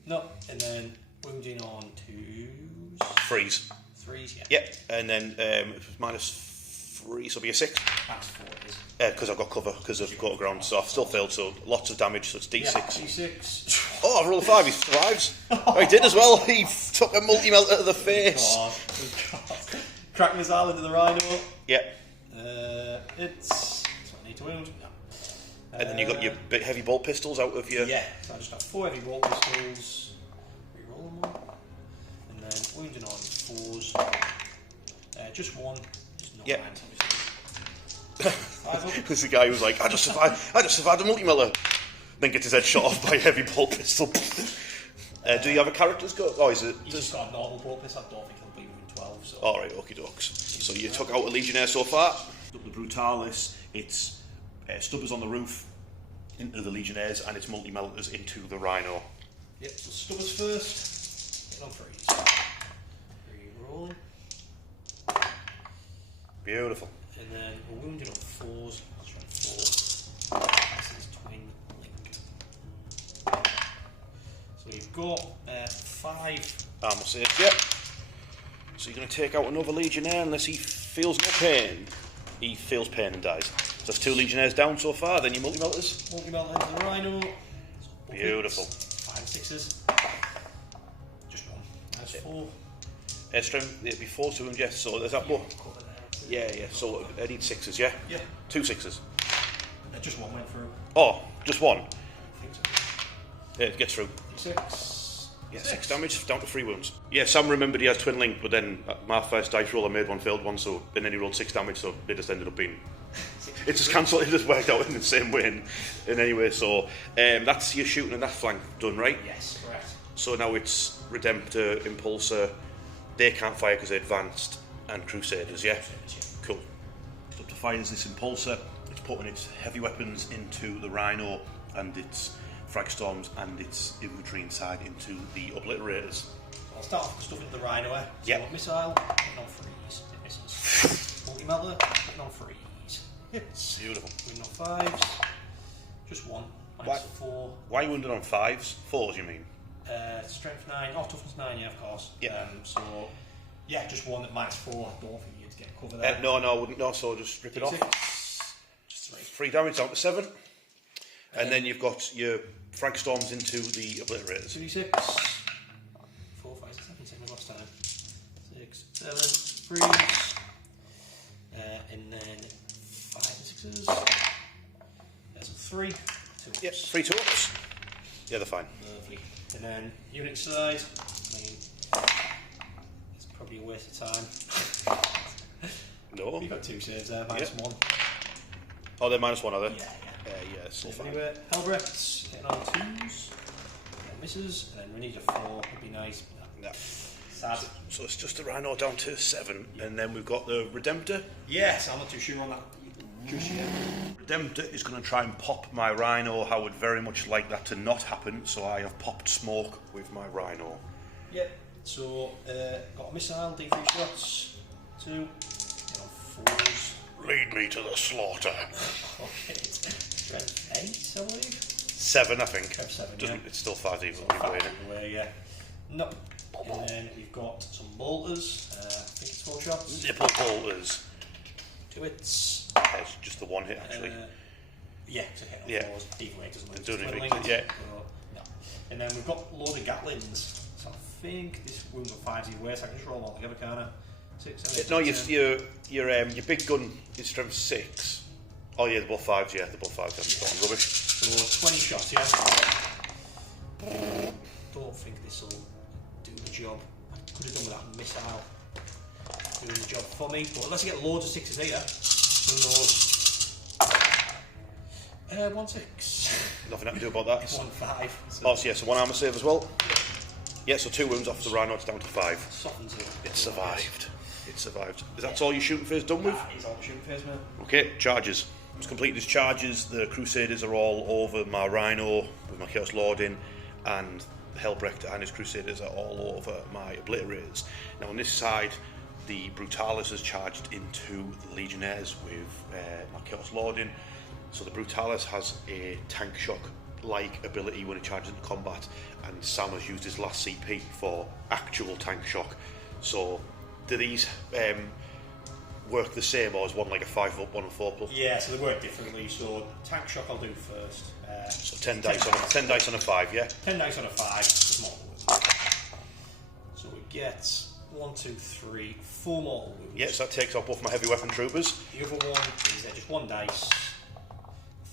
No, and then wounding on 2s. Freeze. 3s, yeah. Yep, and then it was -3, so it'll be a 6. -4 it is. Because I've got cover, because I've got ground, so I've still failed, so lots of damage, so it's D6. Yeah, D6. Oh, I've rolled a 5, he survives. Oh, he did as well, he took a multi-melter to the face. God. Crack missile into the Rhino. Yep. It's what I need to wound. No. And then you got your big heavy bolt pistols out of your... Yeah, so I just have 4 heavy bolt pistols. Reroll them all. And then wounding on 4s. Just 1. Just no Yep. mind, obviously. There's a guy who's like, I just survived a multi-melter. Then gets his head shot off by a heavy bolt pistol. Do you have a character's go? Oh, is it? He's just got a normal bolt pistol. I don't think he'll be within 12. So. Alright, okie dokes. So you took out a Legionnaire so far. The Brutalis, it's stubbers on the roof into the Legionnaires, and it's multi-melters into the Rhino. Yep, so stubbers first. Hit on 3s. Re-rolling. Beautiful. And then we're wounded on 4s. Let's try 4. This is twin link. So you've got 5 Armour save, yep. So you're going to take out another Legionnaire unless he feels no pain. he feels pain and dies. So that's 2 Legionnaires down so far, then your multi-melters. Multi-melt into the Rhino. Beautiful. 5 and 6s. Just one. That's 4. Airstream, it'd be 4 to him, yes. So there's that more. Yeah. So I need 6s, yeah? Yeah. 2 6s. Just one went through. Oh, just one. I think so. Yeah, it gets through. 6. Yeah, 6 damage, down to 3 wounds. Yeah, Sam remembered he has Twin Link, but then my first dice roll I made one failed one, so and then he rolled 6 damage, so it just ended up being... It just cancelled, it just worked out in the same way in anyway, so that's your shooting and that flank done, right? Yes, correct. So now it's Redemptor, Impulsor, they can't fire because they're advanced, and Crusaders, yeah? Cool. So to fire is this Impulsor, it's putting its heavy weapons into the Rhino and its frag storms and its infantry inside into the Obliterators. I'll start off with stuff into the Rhino. So Yep. Missile, hitting on 3s, it misses. Multi-melter, hitting on 3s, hits. Beautiful. Hitting on 5s, just 1, minus 4. Why are you wounded on 5s? 4s, you mean? Strength 9, toughness 9, yeah, of course. Yeah. So, yeah, just 1 at minus 4. I don't think you'd get cover there. No, I wouldn't. No, so just rip it off. 6. 3 damage down to 7. And then you've got your frag storms into the Obliterators. 2d6. 4, 5, 6, 7, same as last time. 6, 7, 3s. And then 5 and 6s. There's a 3. 2 ups. Yep, 3 2-ups. Yeah, they're fine. Lovely. And then unit size. I mean, it's probably a waste of time. No. You've got 2 saves there, minus 1. Oh, they're -1, are they? Yeah. Yeah, it's still fine. Anyway, Hellbrechts, hitting on 2s. Misses. And then we need a 4, would be nice. Yeah. Sad. So it's just a Rhino down to 7. And then we've got the Redemptor. Yes, I'm not too sure on that just yet. Redemptor is going to try and pop my Rhino. I would very much like that to not happen, so I have popped smoke with my Rhino. Yep, so got a missile, D3 shots, 2, hitting on 4s. Lead me to the slaughter. Okay, strength 8, I believe. 7, I think. Strength 7, Doesn't, yeah. It's still 5 even. Away, yeah. No. And then you've got some bolters, I think it's 4 shots. Nipple bolters. 2 hits. It's just the 1 hit, actually. Yeah, it's a hit on Yeah. 4s, D8 doesn't it? Doesn't Twin it? linked, Yeah. so, no. And then we've got a load of Gatlings, so I think this wound got 5s either way, so I can just roll them all together, can't I? 6, 7, 8, No, 10. your big gun is strength 6. Oh yeah, they're both 5s. Yeah, they're both 5s. That's rubbish. So 20 shots, yeah. Don't think this will do the job. I could have done with that missile doing the job for me, but unless I get loads of 6s here, who knows? 1 6. Nothing I can do about that. 1 5. Oh, so yeah, so 1 armor save as well. Yeah, so 2 wounds off the Rhino. It's down to 5. Softens it. It survived. It survived. Is that all your shooting phase done with? That is all the shooting phase, man. Okay, charges. It's completed his charges. The Crusaders are all over my Rhino with my Chaos Lord in, and the Hellbrechter and his Crusaders are all over my Obliterators. Now on this side, the Brutalis has charged into the Legionnaires with my Chaos Lord in. So the Brutalis has a tank shock-like ability when it charges into combat, and Sam has used his last CP for actual tank shock. So do these work the same, or is one like a 5-up, one a 4-up? Yeah, so they work differently. So tank shock I'll do first. So 10 dice on a 5, yeah? 10 dice on a 5, it's mortal wounds. So we get 1, 2, 3, 4 mortal wounds. Yes, that takes off both my heavy weapon troopers. The other one is just 1 dice.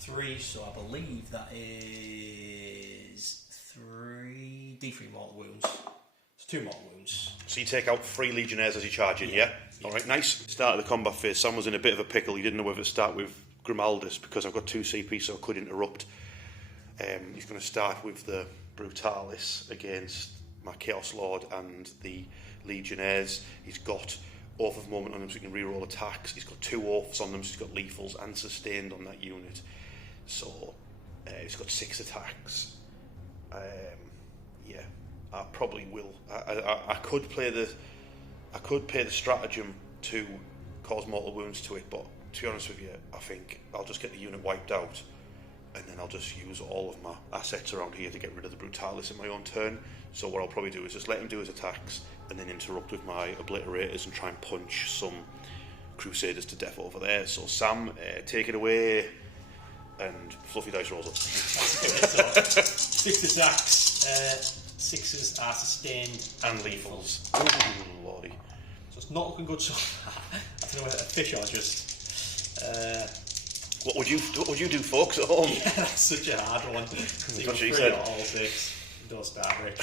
3, so I believe that is 3 D3 mortal wounds. It's 2 mortal wounds. So you take out 3 Legionnaires as you charge in, yeah? Alright, nice. Start of the combat phase, Sam was in a bit of a pickle. He didn't know whether to start with Grimaldus because I've got 2 CP, so I could interrupt. He's going to start with the Brutalis against my Chaos Lord and the Legionnaires. He's got Oath of Moment on him so he can reroll attacks. He's got 2 Oaths on them, so he's got lethals and sustained on that unit. So he's got 6 attacks. Yeah, I probably will. I could play the stratagem to cause mortal wounds to it, but to be honest with you, I think I'll just get the unit wiped out, and then I'll just use all of my assets around here to get rid of the Brutalis in my own turn. So what I'll probably do is just let him do his attacks, and then interrupt with my Obliterators and try and punch some Crusaders to death over there. So Sam, take it away, and fluffy dice rolls up. So, 6 attacks, 6s are sustained And lethals. Ooh, lordy. So it's not looking good so far. I don't know whether a fish or just... What would you do, folks, at home? Yeah, that's such a hard one. So you what she 3 said. or all 6. Don't start, Rick.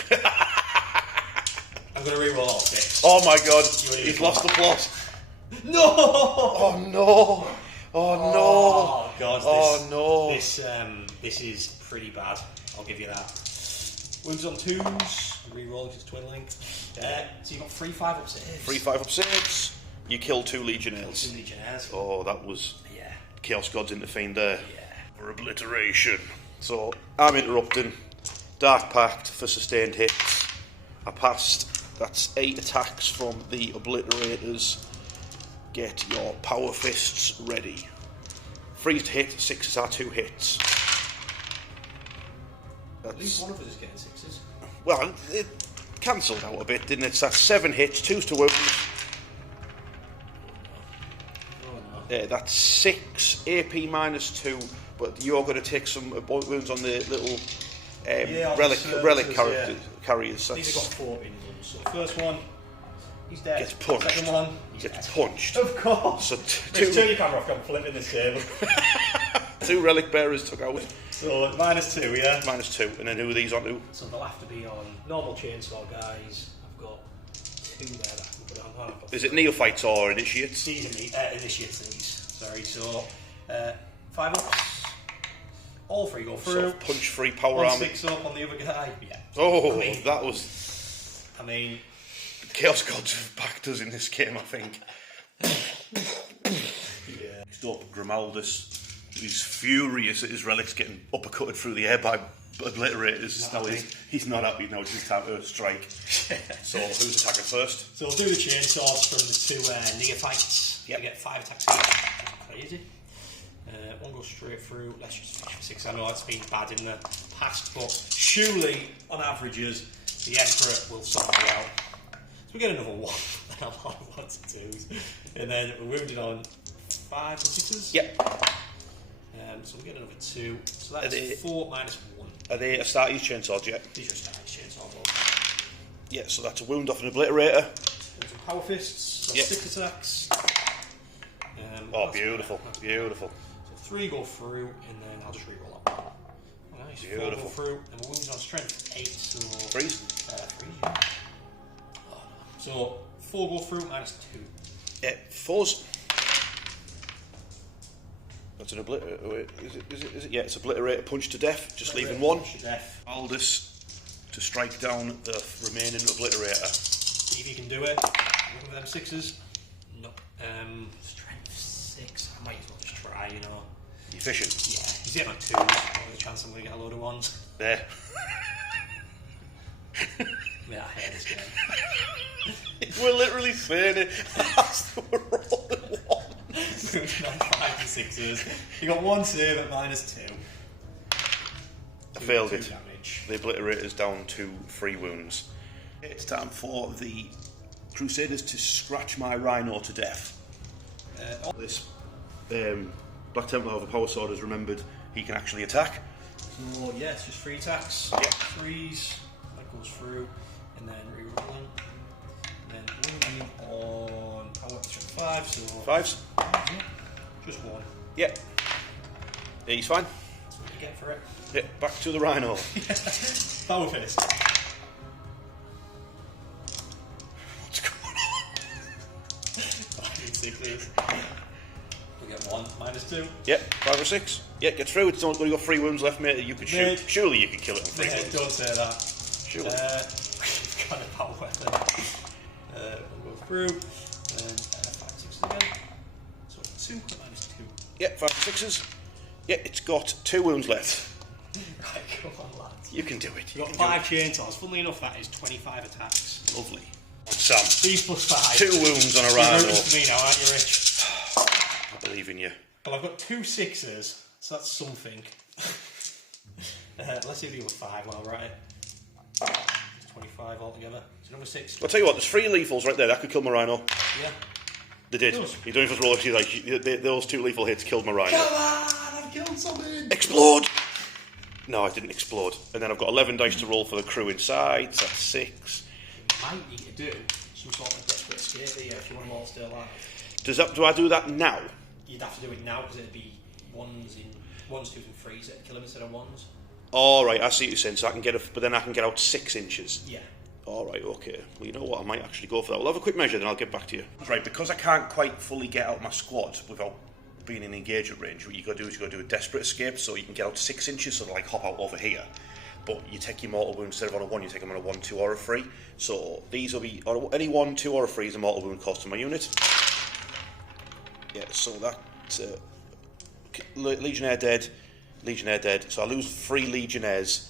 I'm going to re-roll all 6. Oh my god, he's lost the plot. No! Oh no! Oh no! Oh god! Oh no! This is pretty bad. I'll give you that. Wounds on 2s. Re-roll just twiddling. So you got 3 5-up saves. 3 5-up saves. You killed 2 legionnaires. 2 legionnaires. Oh, that was Yeah. Chaos Gods intervened there. Yeah. For obliteration. So I'm interrupting. Dark Pact for sustained hits. I passed. That's 8 attacks from the obliterators. Get your power fists ready. Freeze to hit. 6s are 2 hits. At least one of us is getting 6s. Well, it cancelled out a bit, didn't it? So that's 7 hits, 2s to wound. Oh no. That's 6 AP minus 2, but you're going to take some wounds on the little relic carriers. These have got 14 wounds. So the first one, he's dead. Gets punched. Second one, Gets punched. of course. So Turn your camera off, I'm flipping this table. 2 relic bearers took out. So minus 2, yeah? Minus 2, and then who are these on to? So they'll have to be on normal chainsaw guys. I've got 2 there that I can put on. I've got Is it neophytes or initiates? these initiates these. Sorry, so 5 ups. All 3 go through. Sort of punch free power One army. 6 up on the other guy. Yeah. Oh, I mean, that was. I mean, Chaos Gods have backed us in this game, I think. yeah. Next up, Grimaldus. He's furious at his relics getting uppercutted through the air by obliterators. He's not happy now. It's his time to strike. So who's attacking first? So we'll do the chainsaws from the 2 neophytes. Yep. You get 5 attacks each. Crazy. One goes straight through. Let's just finish for 6. I know it's been bad in the past, but surely, on averages, the Emperor will sort it out. So we get another 1. A lot of 1s and 2s. And then we're wounded on 5 and 6s. Yep. So we get another 2. So that's 4 minus 1. Are they Astartes chainsaws yet? These are Astartes chainsaw. Yeah, so that's a wound off an obliterator. Some power fists. That's Yep. 6 attacks. Oh, beautiful, beautiful. So 3 go through, and then I'll just re-roll up. Nice. Beautiful. 4 go through, and we're wounds on strength 8, so... Freeze. 3, yeah. Oh, no. So 4 go through, minus 2. Yeah, 4s. That's an obliterator. Is it? Yeah, it's obliterator punch to death, just leaving 1. Punch to death. Aldous to strike down the remaining obliterator. See if you can do it. Looking for them 6s. No. Strength 6. I might as well just try, you know. Efficient. Yeah, he's getting on 2s. What was the chance I'm going to get a load of 1s? There. Yeah, I hate this game. We're literally saying it as we're rolling 1. Moving on 5 and 6s. You got 1 save at minus 2. I failed it. Damage. The obliterator's down to 3 wounds. It's time for the Crusaders to scratch my rhino to death. This Black Templar with a power sword has remembered he can actually attack. So yeah, it's just 3 attacks. Yeah. 3s. That goes through, and then re-rolling. And then wounding on power extra 5. So 5s? Yeah, just 1. Yeah. Yeah, he's fine. That's what you get for it. Yeah, back to the rhino. Power fist. What's going on? 5 and 6s. We get 1 minus 2. Yeah, 5 or 6. Yeah, get through. It's only got 3 wounds left, mate. You could shoot. Mate. Surely you could kill it on 3 Yeah, wounds. don't say that. Surely. We've got a power weapon. We'll go through. And 5 6s again. So 2 minus 2. Yeah, 5 or 6s. Yeah, it's got 2 wounds left. Right, come on, lads. You can do it. You've got 5 chainsaws. Funnily enough, that is 25 attacks. Lovely. Sam, These plus 5. 2 wounds on a You're rhino. rooting for me now, aren't you, Rich? I believe in you. Well, I've got 2 6s, so that's something. Let's see if you were 5 while we're at it. 25 altogether. So number 6. I'll tell you what, there's 3 lethals right there. That could kill my rhino. Yeah. They did. You don't even roll. Those 2 lethal hits killed my Rhino. Come on, I've killed something! Explode! No, I didn't explode. And then I've got 11 dice to roll for the crew inside, so that's 6. Might need to do some sort of desperate escape here if you want them all still alive. Do I do that now? You'd have to do it now because it'd be 1s, 2s and 3s that'd kill him instead of 1s. Alright, I see what you're saying, so I can get but then I can get out 6 inches. Yeah. Alright, okay. Well, you know what, I might actually go for that. We'll have a quick measure, then I'll get back to you. Right, because I can't quite fully get out my squad without being in engagement range, what you got to do is you got to do a desperate escape, so you can get out 6 inches, so like hop out over here. But you take your mortal wound instead of on a 1, you take them on a 1, 2 or a 3. So these will be on any 1, 2 or a 3 is a mortal wound cost to my unit. Yeah, so that Legionnaire dead, Legionnaire dead. So I lose 3 Legionnaires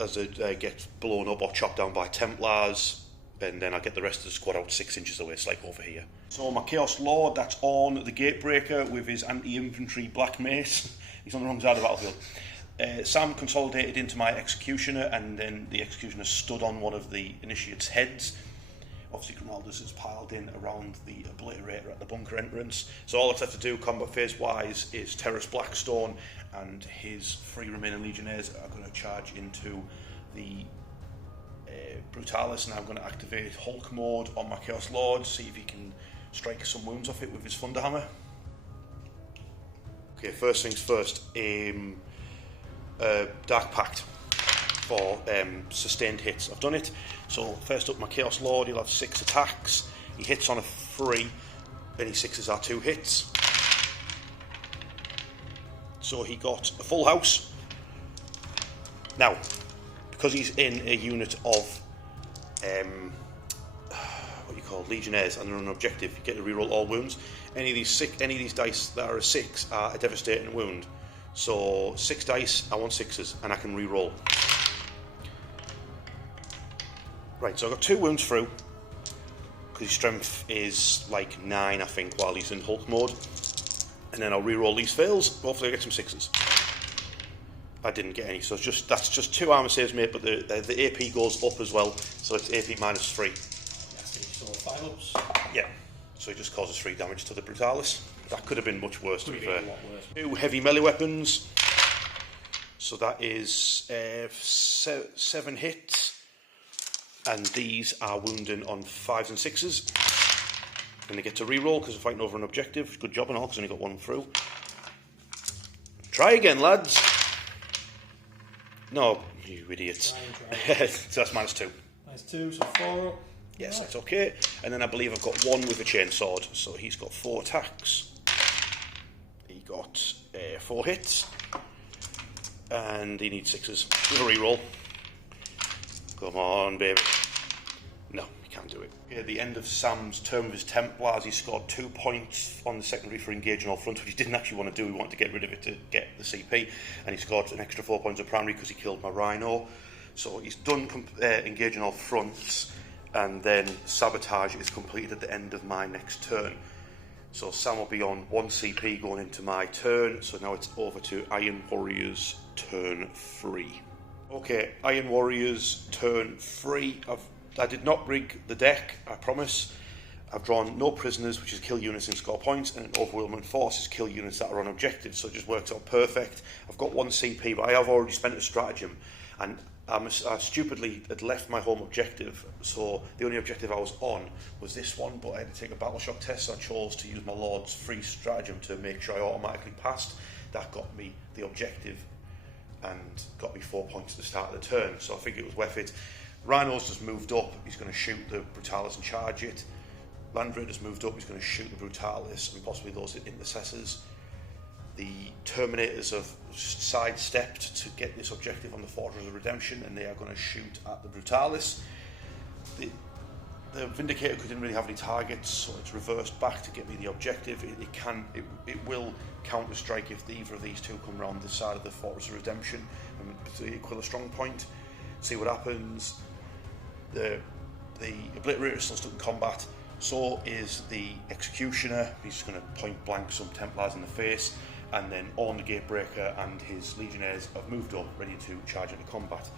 as they get blown up or chopped down by Templars, and then I get the rest of the squad out 6 inches away, it's like over here. So my Chaos Lord, that's on the Gatebreaker with his anti-infantry black mace. He's on the wrong side of the battlefield. Sam consolidated into my Executioner, and then the Executioner stood on one of the Initiate's heads. Obviously, Grimaldus is piled in around the Obliterator at the bunker entrance. So all that's left to do, combat phase-wise, is Terrace Blackstone, and his 3 remaining Legionnaires are going to charge into the Brutalis, and I'm going to activate Hulk mode on my Chaos Lord, see if he can strike some wounds off it with his Thunderhammer. Okay, first things first, Dark Pact for sustained hits. I've done it. So first up, my Chaos Lord, he'll have 6 attacks. He hits on a 3, any 6s are 2 hits. So he got a full house. Now, because he's in a unit of what you call Legionnaires and they're on an objective, you get to reroll all wounds. Any of these dice that are a 6 are a devastating wound. So 6 dice, I want 6s, and I can re-roll. Right, so I've got 2 wounds through, because his strength is like 9, I think, while he's in Hulk mode. And then I'll re-roll these fails, hopefully I get some 6s. I didn't get any, so that's just 2 armor saves, mate, but the AP goes up as well, so it's AP minus 3. So 5 ups. Yeah, so it just causes 3 damage to the Brutalis. That could have been much worse, to be fair. A lot worse. 2 heavy melee weapons. So that is 7 hits. And these are wounding on 5s and 6s. And they get to reroll because they're fighting over an objective. Good job and all, because I only got 1 through. Try again, lads. No, you idiots. Try. So that's minus 2. Minus 2, so 4 up. Yes, that's okay. And then I believe I've got 1 with a chainsword. So he's got 4 attacks. He got 4 hits. And he needs 6s with a reroll. Come on, baby. No, he can't do it. At the end of Sam's turn with his Templars, he scored 2 points on the secondary for engaging all front, which he didn't actually want to do. He wanted to get rid of it to get the CP. And he scored an extra 4 points of primary because he killed my Rhino. So he's done engaging all fronts. And then Sabotage is completed at the end of my next turn. So Sam will be on 1 CP going into my turn. So now it's over to Iron Warriors turn 3. Okay, Iron Warriors turn 3. I did not rig the deck, I promise. I've drawn no prisoners, which is kill units and score points, and an overwhelming force is kill units that are on objectives, so it just works out perfect. I've got 1 CP, but I have already spent a stratagem, and I stupidly had left my home objective, so the only objective I was on was this one, but I had to take a battle shock test, so I chose to use my Lord's free stratagem to make sure I automatically passed. That got me the objective and got me 4 points at the start of the turn, so I figured it was worth it. Rhino's just moved up, he's going to shoot the Brutalis and charge it. Land Raider's moved up, he's going to shoot the Brutalis and possibly those intercessors. The Terminators have sidestepped to get this objective on the Fortress of Redemption, and they are going to shoot at the Brutalis. The Vindicator didn't really have any targets, so it's reversed back to get me the objective. It will counter strike if either of these two come around the side of the Fortress of Redemption and equal a strong point. See what happens. The Obliterator is still stuck in combat. So is the Executioner. He's just going to point blank some Templars in the face. And then on the Gatebreaker and his Legionnaires have moved up, ready to charge into combat.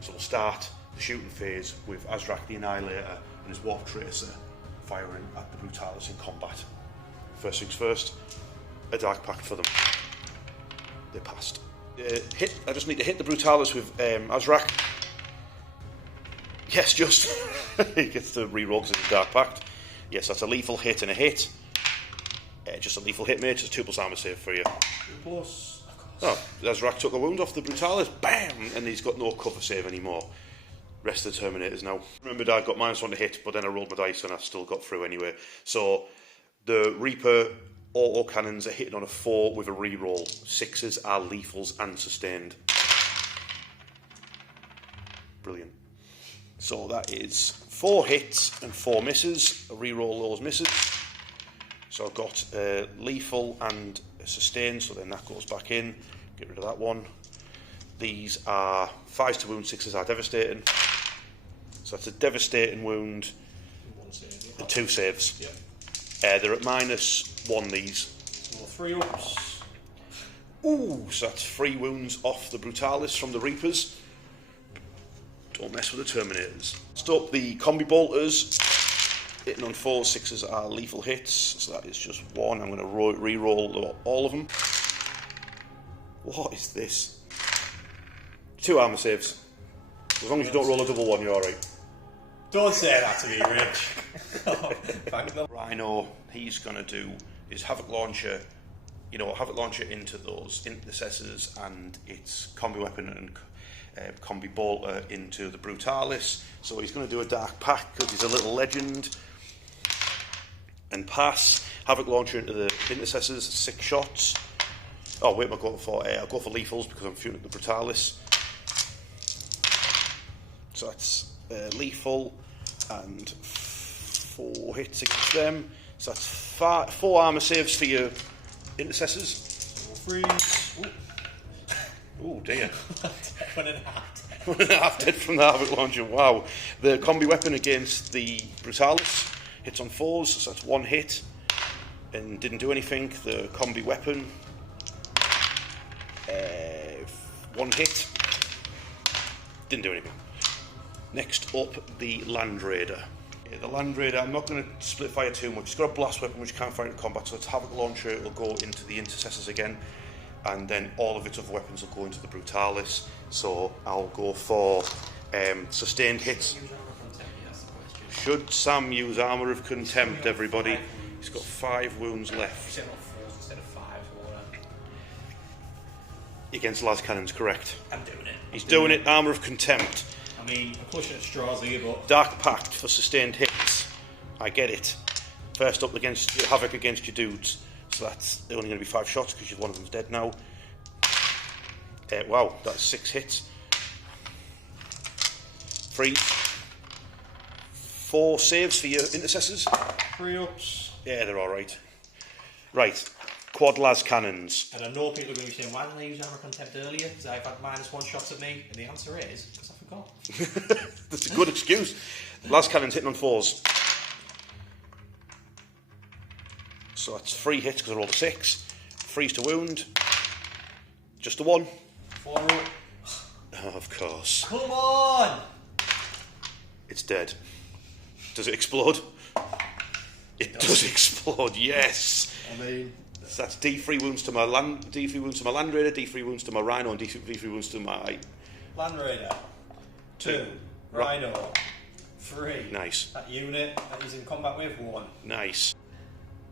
So we'll start the shooting phase with Azrak the Annihilator and his Warp Tracer firing at the Brutalis in combat. First things first, a dark pact for them. They passed. I just need to hit the Brutalis with Azrak. Yes, just. He gets to reroll because it's a dark pact. Yes, that's a lethal hit and a hit. Just a lethal hit, mate. Just 2+ armor save for you. 2+. Oh, Azrak took a wound off the Brutalis. Bam! And he's got no cover save anymore. Rest of the Terminators now. Remember, I got -1 to hit, but then I rolled my dice and I still got through anyway. So the Reaper auto cannons are hitting on a 4 with a reroll. 6s are lethals and sustained. Brilliant. So that is 4 hits and 4 misses. I reroll those misses. So I've got lethal and sustained, so then that goes back in. Get rid of that one. These are 5s to wound, 6s are devastating. So that's a devastating wound. 1 save. And 2 saves. Yeah. They're at -1, these. So 3 ups. Ooh, so that's 3 wounds off the Brutalis from the Reapers. Don't mess with the Terminators. Stop the Combi Bolters. Hitting on 4s, 6s are lethal hits. So that is just 1. I'm going to re-roll all of them. What is this? 2 armor saves. As long as you don't roll a double 1, you're alright. Don't say that to me, Rich. Oh, thank the Rhino, he's going to do his Havoc Launcher, Havoc Launcher into those intercessors and its combi weapon and combi bolter into the Brutalis. So he's going to do a dark pack because he's a little legend. And pass. Havoc Launcher into the intercessors, 6 shots. Oh, wait, I'll go for lethals because I'm shooting at the Brutalis. So that's lethal and 4 hits against them. So that's 4 armor saves for your intercessors. 3. Oh dear. 1.5. 1.5 dead from the Havoc Launcher. Wow. The combi weapon against the Brutalis hits on 4s, so that's 1 hit and didn't do anything. The combi weapon, 1 hit, didn't do anything. Next up, the Land Raider. The Land Raider, I'm not going to split fire too much. It's got a blast weapon which can't fire in combat, so its Havoc Launcher will go into the intercessors again, and then all of its other weapons will go into the Brutalis. So I'll go for sustained hits. Should Sam use Armour of Contempt, everybody? He's got 5 wounds left. Against las cannons, correct. I'm doing it. He's doing it, Armour of Contempt. I mean, I'm clutching at straws here, but... Dark Pact for sustained hits. I get it. First up against Havoc against your dudes. So that's only going to be 5 shots because one of them's dead now. Wow, that's 6 hits. 3. 4 saves for your intercessors. 3 ups. Yeah, they're alright. Right. Quad las cannons. And I know people are going to be saying, why didn't I use Armour of Contempt earlier? Because I've had -1 shots at me. And the answer is, because I forgot. That's a good excuse. Las cannons hitting on 4s. So that's 3 hits because I rolled a 6. 3s to wound. Just a 1. 4 up. Oh, of course. Come on! It's dead. Does it explode? It does explode, yes. I mean... So that's D3 wounds to my Land Raider, D3 wounds to my Rhino, and D3 wounds to my... Land Raider. 2. Rhino. 3. Nice. That unit that he's in combat with, 1. Nice.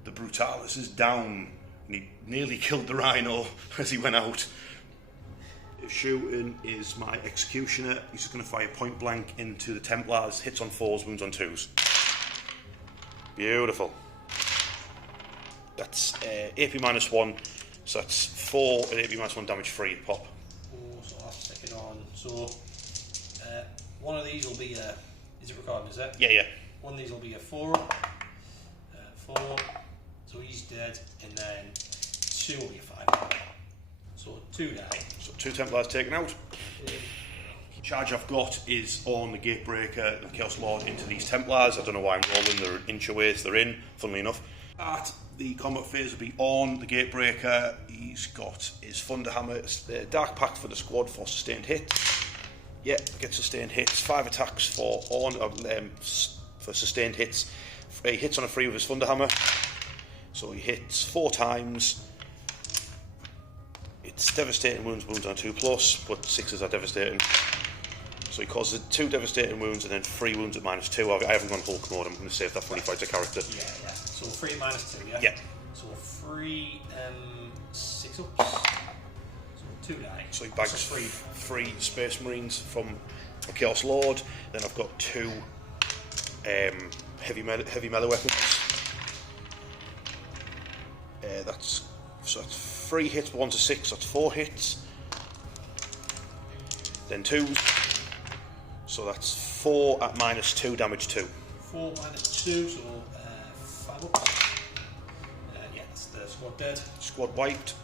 The Brutalis is down, and he nearly killed the Rhino as he went out. Shooting is my Executioner. He's just going to fire point blank into the Templars. Hits on 4s, wounds on 2s. Beautiful. That's AP -1, so that's 4 and AP -1 damage free pop. Oh, so I'll stick it on. So, one of these will be a... Is it recording, is it? Yeah. One of these will be a 4. 4. So he's dead. And then 2 will be a 5. So 2 die. So 2 Templars taken out. Charge I've got is on the Gatebreaker, the Chaos Lord, into these Templars. I don't know why I'm rolling, they're an inch away, so they're in, funnily enough. At the combat phase will be on the Gatebreaker. He's got his Thunderhammer, Dark Pact for the squad for sustained hits. Yeah, gets sustained hits. 5 attacks for sustained hits. He hits on a 3 with his Thunderhammer. So he hits 4 times. It's devastating wounds, wounds on a 2+, but 6s are devastating. So he causes 2 devastating wounds and then 3 wounds at -2. I haven't gone Hulk mode, I'm going to save that for when he fights a character. Yeah. So 3 at -2, yeah? Yeah. So 3, 6 ups. So 2 die. So he bags 3 Space Marines from a Chaos Lord. Then I've got 2 heavy melee weapons. That's 3 hits, 1 to 6, that's 4 hits. Then 2s. So that's 4 at -2, damage 2. 4 -2, so 5 ups. Yeah, that's the squad dead. Squad wiped.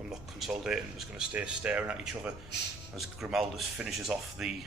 I'm not consolidating, I'm just going to stay staring at each other as Grimaldus finishes off the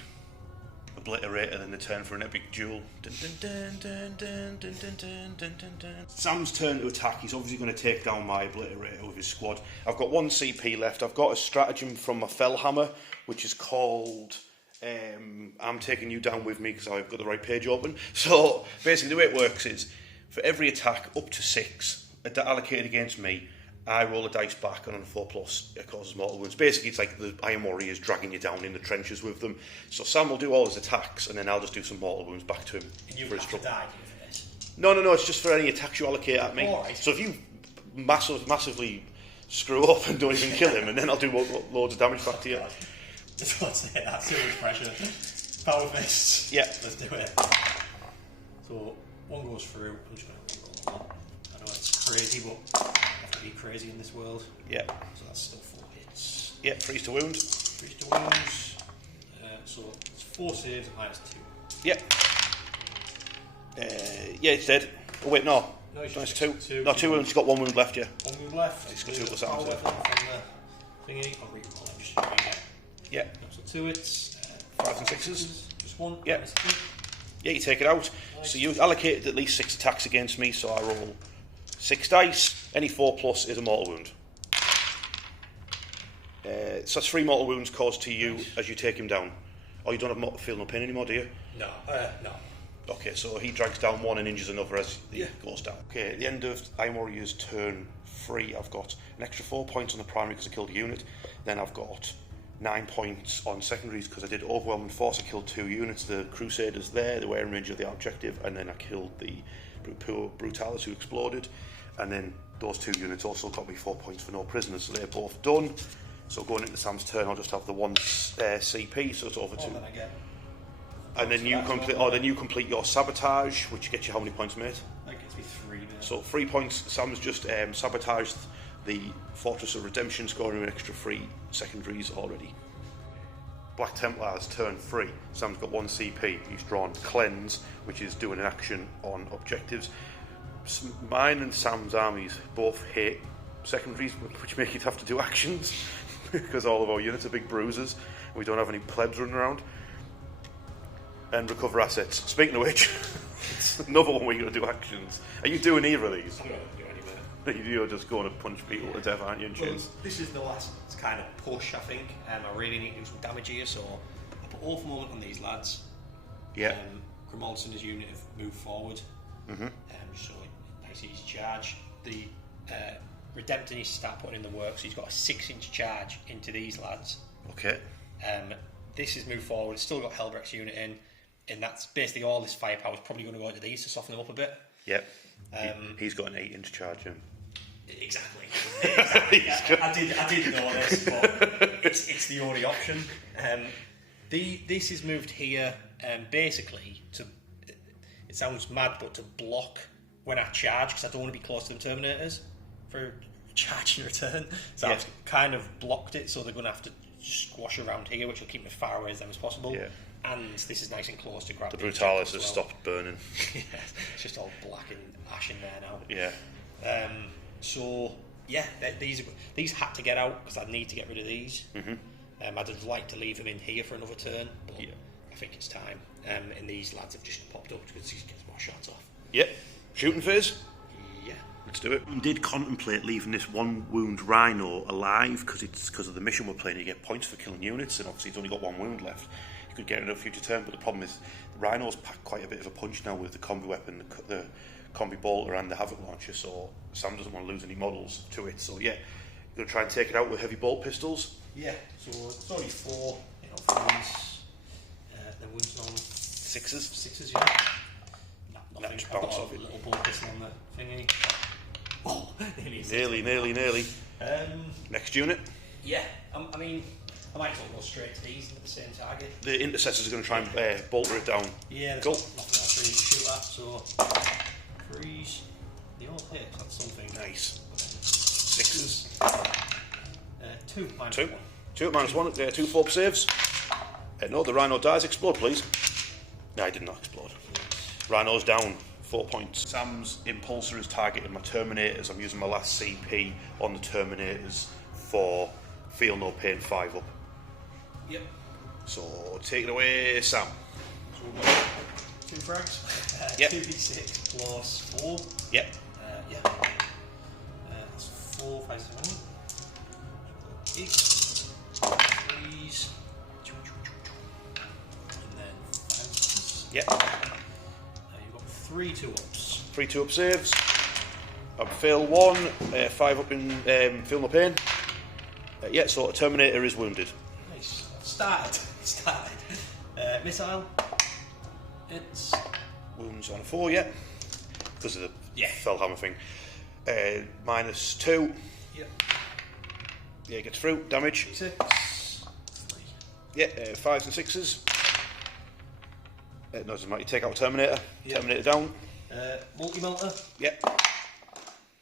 Obliterator, then they turn for an epic duel. Dun, dun, dun, dun, dun, dun, dun, dun, dun, dun, dun. Sam's turn to attack. He's obviously going to take down my Obliterator with his squad. I've got 1 CP left. I've got a stratagem from my Fellhammer, which is called I'm taking you down with me, because I've got the right page open. So basically the way it works is, for every attack up to 6 allocated against me, I roll a dice back, and on a 4+, it causes mortal wounds. Basically, it's like the Iron Warriors dragging you down in the trenches with them. So Sam will do all his attacks, and then I'll just do some mortal wounds back to him for his trouble. Die for this? No, it's just for any attacks you allocate at me. Right. So if you massively screw up and don't even kill him, and then I'll do loads of damage back to you. That's too much pressure. Power fists. Yeah. Let's do it. So 1 goes through. I'm just going to roll. I know it's crazy, but you have to be crazy in this world. Yeah. So that's still 4 hits. Yeah, freeze to wound. Freeze to wounds. So it's 4 saves at -2. Yeah. Yeah, it's dead. Oh wait, no. No, it's Nice, just 2. No, 2 wounds. He's got 1 wound left. Yeah. 1 wound left. He's got 2 plus power Sam's. weapon from the thingy. I'll re-roll it. Just doing it. Yeah. So 2 hits. 5s and 6s. Just 1. Yeah. -2. Yeah, you take it out. Nice. So you allocated at least 6 attacks against me, so I roll 6 dice. Any 4+ is a mortal wound. So that's 3 mortal wounds caused to you as you take him down. Oh, you don't have feel no pain anymore, do you? No. No. Okay, so he drags down 1 and injures another as he goes down. Okay, at the end of Iron Warrior's turn 3, I've got an extra 4 points on the primary because I killed a unit. Then I've got 9 points on secondaries because I did overwhelming force. I killed 2 units. The Crusaders there, they were in range of the objective, and then I killed the Brutalis who exploded. And then those 2 units also got me 4 points for no prisoners, so they're both done. So going into Sam's turn, I'll just have the 1 CP, so it's over 2. Then I get. And then you complete your sabotage, which gets you how many points, mate? That gets me 3. Mate. So 3 points. Sam's just sabotaged the Fortress of Redemption, scoring an extra 3 secondaries already. Black Templars turn 3. Sam's got 1 CP. He's drawn Cleanse, which is doing an action on objectives. Mine and Sam's armies both hate secondaries, which make it have to do actions because all of our units are big bruisers and we don't have any plebs running around. And recover assets. Speaking of which, it's another one where you're going to do actions. Are you doing either of these? I'm not going to do any of it. You're just going to punch people to death, aren't you? And Well, this is the last kind of push, I think. I really need to do some damage here, so I put Awful Moment on these lads. Yeah. Grimaldus and his unit have moved forward. So nice easy charge. The Redemptor needs to start putting in the work, so he's got a 6-inch charge into these lads. Okay. This has moved forward. It's still got Helbrecht's unit in, and that's basically all this firepower is probably going to go into these to soften them up a bit. Yep. He's got an 8-inch charge in. Exactly. I did know this, but it's the only option. This is moved here basically to. It sounds mad, but to block when I charge, because I don't want to be close to the Terminators for charge in return. So I've kind of blocked it, so they're going to have to squash around here, which will keep me as far away as them as possible. Yeah. And this is nice and close to grab the Brutalis has stopped burning. Yeah, it's just all black and ash in there now. Yeah. So yeah, these had to get out because I need to get rid of these. I'd like to leave them in here for another turn, but I think it's time. And these lads have just popped up because he gets more shots off. Yep. Shooting phase? Yeah. Let's do it. I did contemplate leaving this 1 wound Rhino alive because of the mission we're playing. You get points for killing units, and obviously he's only got 1 wound left. You could get it in a future turn, but the problem is the Rhinos pack quite a bit of a punch now with the combi weapon, the combi bolter and the havoc launcher, so Sam doesn't want to lose any models to it. So yeah, you're going to try and take it out with heavy bolt pistols. Yeah, so it's only 4, you know, 3s, the wounds on 6s. 6s, yeah. Nothing. Just I've bounce got off a it. little bolt pistol on the thingy. Oh, Nearly. Next unit. Yeah, I mean, I might as well go straight to these at the same target. The intercessors are going to try and bolter it down. Yeah, there's Go. nothing else really to shoot at, so freeze. They all hit, that's something. Nice. 6s. 2 minus 2. 1. 2 at -1. 2 4 saves. No, the rhino dies. Explode, please. No, he did not explode. Rhino's down. 4 points. Sam's impulsor is targeting my Terminators. I'm using my last CP on the Terminators for Feel No Pain 5 up. Yep. So take it away, Sam. So we've got 2 frags. Yep. 2d6 plus 4. Yep. Yeah. That's 4, 5, 7, 8. 3s. And then 5s. Yep. You've got 3 2-ups. 3 2-up saves. I fail 1. 5 up in Feel No Pain. Yeah, so a Terminator is wounded. Nice. Started. Missile. It's Wounds on a 4, yeah. Because of the Fellhammer thing. -2. Yep. Yeah, gets through. Damage. 6. 3. Yeah, 5s and 6s. No, doesn't matter. You take out a Terminator. Yep. Terminator down. Multi-melter. Yeah.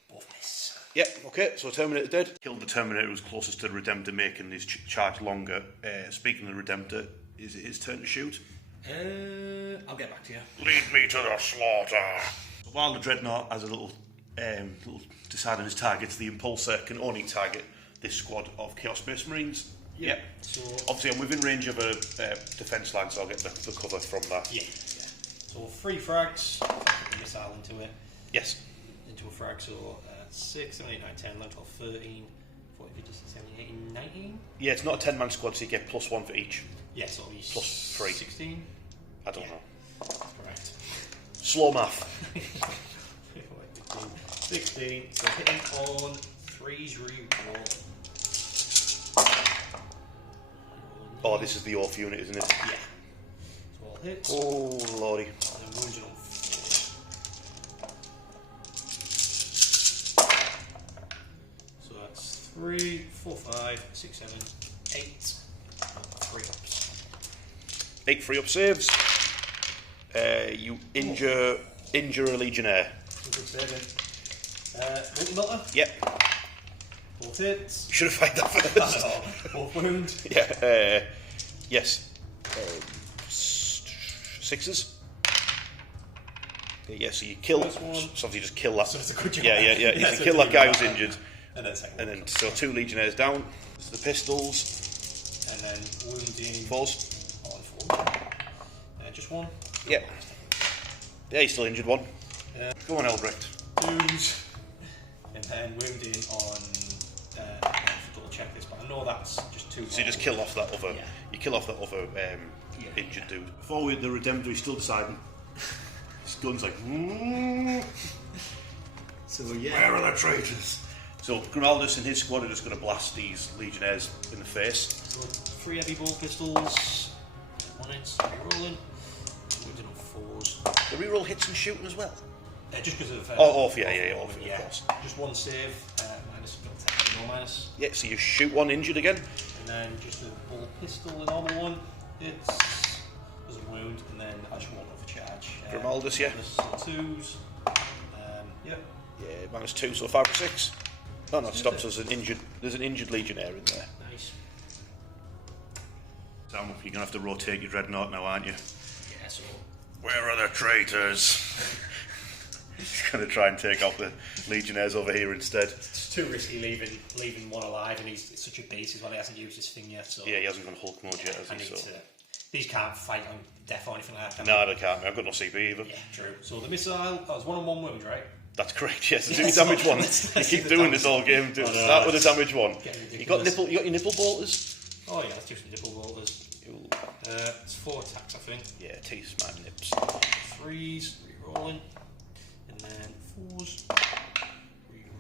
Both miss. Yeah, okay, so Terminator dead. Killed the Terminator who was closest to the Redemptor, making his charge longer. Speaking of the Redemptor, is it his turn to shoot? I'll get back to you. Lead me to the slaughter. So while the Dreadnought has a little decide on his targets, the Impulsor can only target this squad of Chaos Space Marines. Yeah. Yeah. So Obviously, I'm within range of a defence line, so I'll get the cover from that. yeah. So 3 frags. Put the missile into it. Yes. Into a frag. So 6, 7, 8, 9, 10, 11, 12, 13, 14, 15, 16, 17, 18, 19. Yeah, it's not a 10-man squad, so you get +1 for each. Yeah. So he's Plus 3. 16. I don't know. Correct. Slow math. 16. So hitting on 3s reroll. Oh, this is the off unit, isn't it? Yeah. So all hits. Oh, lordy. And then wounded on 4. So that's 3, 4, 5, 6, 7, 8. 3 ups. 8 free up saves. You injure a Legionnaire. Good saving. Multi-melter. Yep. Both hits. You should have fired that first. Both wound. Yeah. Yes. 6s. Yeah, so you kill. First one. So obviously you just kill that. So it's a good job. Yeah. You Yeah, can so kill it's a that guy good who's job. injured. And then second And one. then, so 2 Legionnaires down. This is the pistols. And then wounding 4s. on 4. Just 1. Yeah. Yeah, he's still injured 1. Yeah. Go on, Elbrecht. 2s. And then wounding on. I have to double check this, but I know that's just 2. So you just kill off that other. Yeah. You kill off that other injured dude. Before the Redemptor, he's still deciding. His gun's like. So yeah. Where are the traitors? So Grimaldus and his squad are just going to blast these Legionnaires in the face. So 3 heavy ball pistols. 1 hits. Rerolling. Wounded on 4s. The reroll hits and shooting as well. Just because of. Off, yeah, of course. Just 1 save. Minus. No minus. Yeah, so you shoot 1 injured again. And then just a ball pistol, a normal one. It's does a wound, and then I just want off a charge. Grimaldus, yeah. So 2s. Yep. Yeah, -2, so 5 or 6. Oh no, it stops. There's an injured Legionnaire in there. Nice. Sam, you're gonna have to rotate your Dreadnought now, aren't you? Yeah. So. Where are the traitors? He's gonna try and take out the Legionnaires over here instead. It's too risky leaving one alive, and he's such a beast as well. He hasn't used his thing yet. So. Yeah, he hasn't gone Hulk mode yet, has I he? need So. to. These can't fight on death or anything like that. No, they can't. I've got no CP either. Yeah, true. So the missile, that was 1-on-1 wound, right? That's correct. Yes, do Yeah, your damage so one. let's You see keep the doing damage this all game. Oh, no, Start with a damage one. Getting You got ridiculous. your nipple bolters. Oh yeah, let's do some nipple bolters. It's 4 attacks, I think. Yeah, taste my nips. 3s, rerolling. And And then 4s.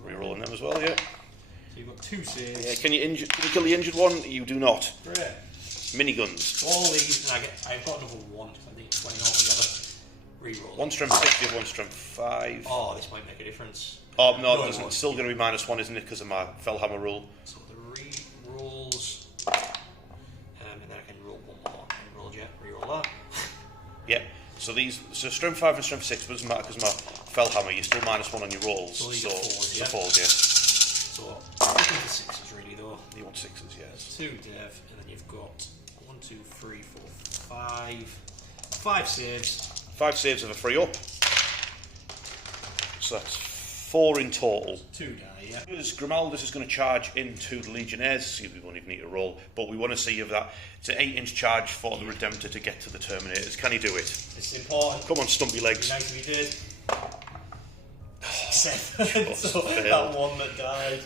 Rerolling them as well, yeah. So you've got 2 saves. Yeah, can you kill the injured one? You do not. Great. Miniguns. So all these, and I've got another 1, so I think 20 altogether. Reroll. 1 strength 6, you have 1 strength 5. Oh, this might make a difference. Oh, no, it doesn't. It's still going to be -1, isn't it, because of my Fellhammer rule? So the re-rolls, and then I can roll 1 more. Reroll that. Yeah. So strength 5 and strength 6, but it doesn't matter because my Fellhammer, you're still -1 on your rolls. So you so get 4s, yeah. 4s, yeah. So I'm looking for 6s really though. You want 6s, yes. 2 dev, and then you've got 1, 2, 3, 4, 5. 5 saves. 5 saves of a 3 up. So that's 4 in total. 2 die, yeah. Grimaldus is going to charge into the Legionnaires, so we won't even need to roll, but we want to see if that. It's an 8-inch charge for the Redemptor to get to the Terminators. Can he do it? It's important. Come on, stumpy legs. It'd be nice if he did. 7. So that one that died.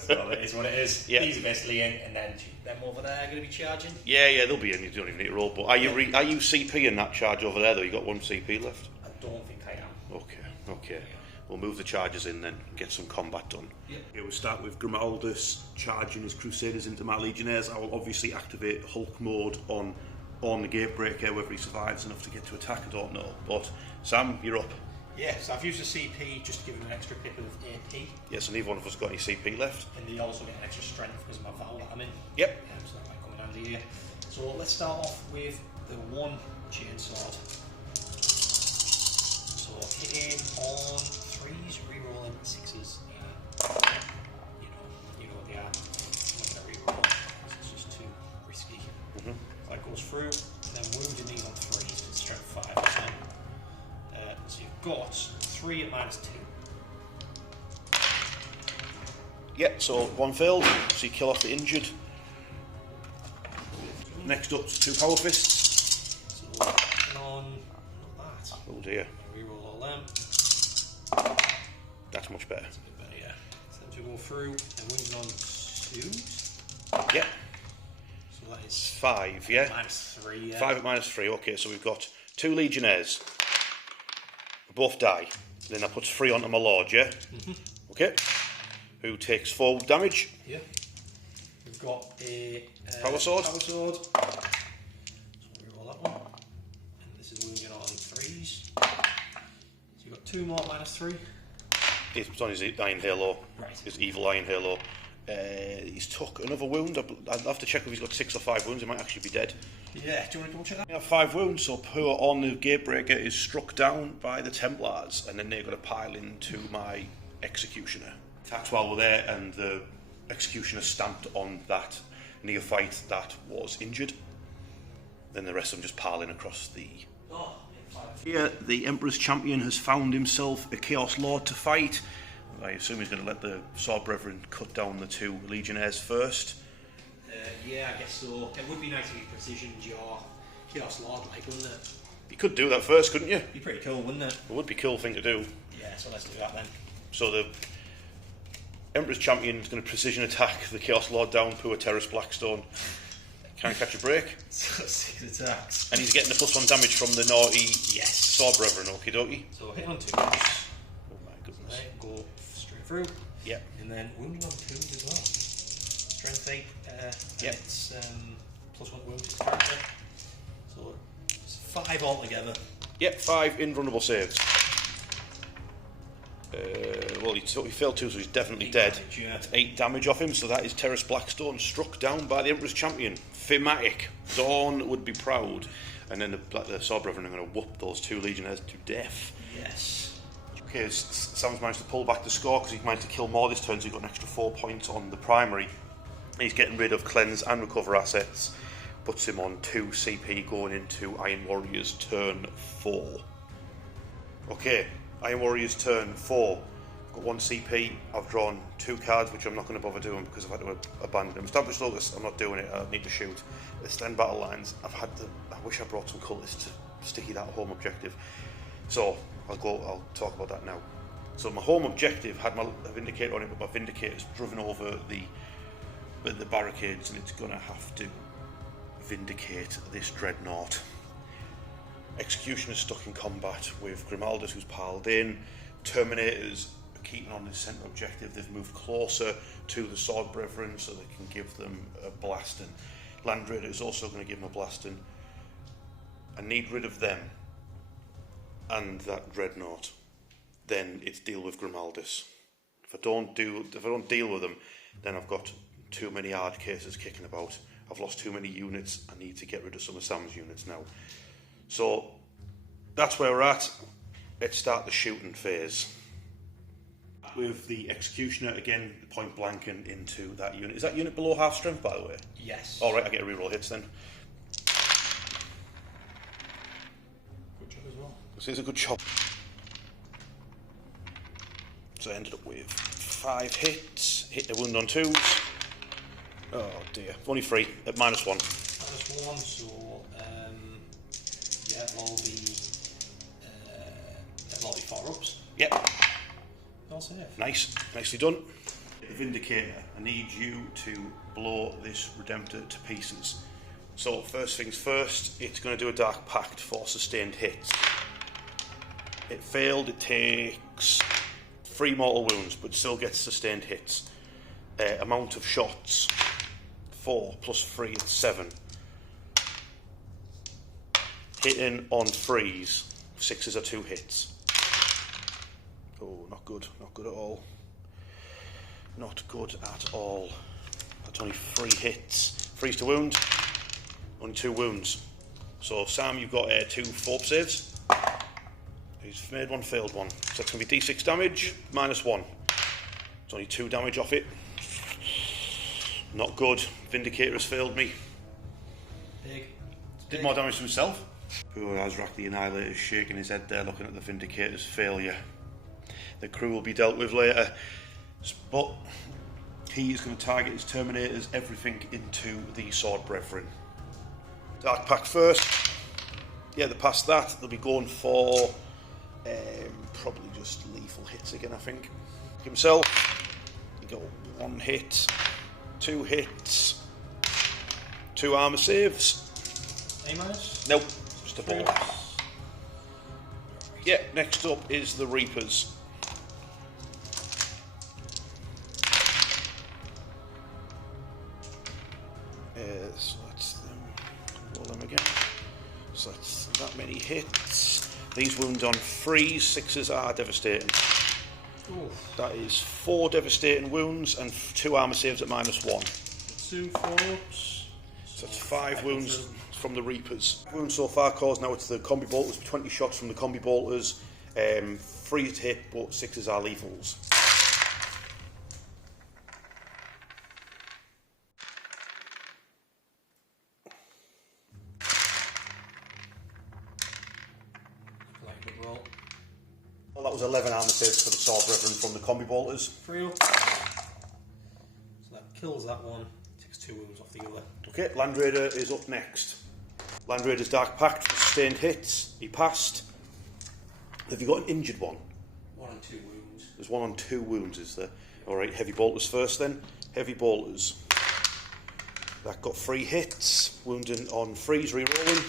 So it is what it is. Yeah. He's basically in, and then them over there are going to be charging. Yeah, they'll be in. You don't even need to roll. But are you CP in that charge over there, though? You got 1 CP left? I don't think I am. Okay. We'll move the charges in then and get some combat done. Yeah. We'll start with Grimaldus charging his Crusaders into my Legionnaires. I will obviously activate Hulk mode on the Gatebreaker. Whether he survives enough to get to attack, I don't know. But Sam, you're up. Yeah, so I've used a CP just to give him an extra pip of AP. Yes, and neither one of us got any CP left. And they also get an extra strength because of my Val that I'm in. Yep. So that might come in handy here. So let's start off with the 1 chainsword. So hitting on 3s, rerolling 6s. You know what they are. I'm not going to reroll because it's just too risky. So that goes through. Then wounding these on 3s with strength 5. So you've got 3 at -2. Yeah, so 1 failed, so you kill off the injured. Next up, 2 power fists. So on not that. Oh dear. Reroll all them. That's much better. That's a bit better, yeah. So then 2 go through and wounding on 2s. Yeah. So that is 5, yeah? -3, yeah. 5 at -3, okay, so we've got 2 Legionnaires. Both die. Then that puts 3 onto my Lord, yeah? Okay. Who takes 4 damage. Yeah. We've got a Power sword. Power sword. So reroll that one. And this is wounding on 3s. So you've got 2 more at -3. It's on his Iron Halo. Right. His evil Iron Halo. He's took another wound. I'll have to check if he's got 6 or 5 wounds. He might actually be dead. Yeah, do you want to double check that? We have 5 wounds, so whoever on the Gatebreaker is struck down by the Templars, and then they're going to pile into my Executioner. Attacks while we're there, and the Executioner stamped on that neophyte that was injured. Then the rest of them just pile in across the... Oh, yeah, 5. Here, the Emperor's Champion has found himself a Chaos Lord to fight. I assume he's going to let the Sword Brethren cut down the 2 Legionnaires first. Yeah, I guess so. It would be nice if you precisioned your Chaos Lord, like, wouldn't it? You could do that first, couldn't you? Be pretty cool, wouldn't it? It would be a cool thing to do. Yeah, so let's do that then. So the Emperor's Champion is going to precision attack the Chaos Lord down, poor Terrace Blackstone. Can't catch a break. So 6 attacks. And he's getting the +1 damage from the naughty Yes. Sword Brethren, okie dokie. So hit on 2. Oh my goodness. Right, go straight through. Yeah. And then wounding on 2s as well. Strength 8. Yeah. It's +1 wound to his character. So it's 5 altogether. Yep, 5 invulnerable saves. Well, he failed 2, so he's definitely dead. Damage, yeah. 8 damage off him, so that is Terrace Blackstone struck down by the Emperor's Champion. Thematic. Dawn would be proud. And then the Sword Brethren are going to whoop those 2 Legionnaires to death. Yes. Okay, Sam's managed to pull back the score because he's managed to kill more this turn, so he got an extra 4 points on the primary. He's getting rid of cleanse and recover assets, puts him on 2 CP going into Iron Warrior's turn 4. Okay, Iron Warrior's turn 4. I've got 1 CP, I've drawn 2 cards, which I'm not going to bother doing because I've had to abandon them. Established Locus, I'm not doing it, I need to shoot. Extend Battle Lines, I wish I brought some colours to sticky that home objective. So, I'll talk about that now. So my home objective had my Vindicator on it, but my Vindicator's driven over the barricades, and it's gonna have to vindicate this dreadnought. Executioner's stuck in combat with Grimaldus, who's piled in. Terminators are keeping on the centre objective. They've moved closer to the Sword Brethren so they can give them a blasting. Land Raider is also going to give them a blasting. I need rid of them and that Dreadnought. Then it's deal with Grimaldis. If I don't deal with them, then I've got too many hard cases kicking about. I've lost too many units. I need to get rid of some of Sam's units now. So that's where we're at. Let's start the shooting phase. With the Executioner again, point blanking into that unit. Is that unit below half strength, by the way? Yes. Alright, I get a reroll hits then. Good job as well. This is a good shot. So I ended up with 5 hits. Hit the wound on 2s. Oh dear. Only 3 at -1. -1, so yeah, it'll all be 4-ups. Yep. All safe. Nice. Nicely done. The Vindicator, I need you to blow this Redemptor to pieces. So first things first, it's going to do a Dark Pact for sustained hits. It failed, it takes 3 mortal wounds, but still gets sustained hits. Amount of shots, 4 plus 3, it's 7. Hitting on 3s, 6s are 2 hits. Oh, not good at all. Not good at all. That's only 3 hits. 3s to wound, only 2 wounds. So Sam, you've got 2 4 saves. He's made 1, failed 1. So that's going to be D6 damage, -1. It's only 2 damage off it. Not good. Vindicator has failed me. Big. Did more damage to himself. Poor Azrak the Annihilator is shaking his head there looking at the Vindicator's failure. The crew will be dealt with later. But he is going to target his Terminators, everything into the Sword Brethren. Dark Pact first. Yeah, they passed that. They'll be going for probably just lethal hits again, I think. Himself, he got 1 hit, 2 hits, 2 armor saves. A-? Nope, just a ball. Yeah, next up is the Reapers. So that's them. Roll them again. So that's that many hits. These wounds on 3s, 6s are devastating. Oof. That is 4 devastating wounds and 2 armor saves at -1. 2 4-ups. So that's 5 wounds from the Reapers. Wounds so far caused, now it's the combi bolters, 20 shots from the combi bolters, 3 to hit, but 6s are lethals. Well, that was 11 armor saves for the Sword Brethren from the combi bolters. 3-up. So that kills that one. Takes 2 wounds off the other. Okay, Land Raider is up next. Land Raider's Dark Pact for sustained hits. He passed. Have you got an injured one? 1 and 2 wounds. There's 1 on 2 wounds, is there? Alright, heavy bolters first then. Heavy bolters. That got 3 hits. Wounding on 3s, rerolling.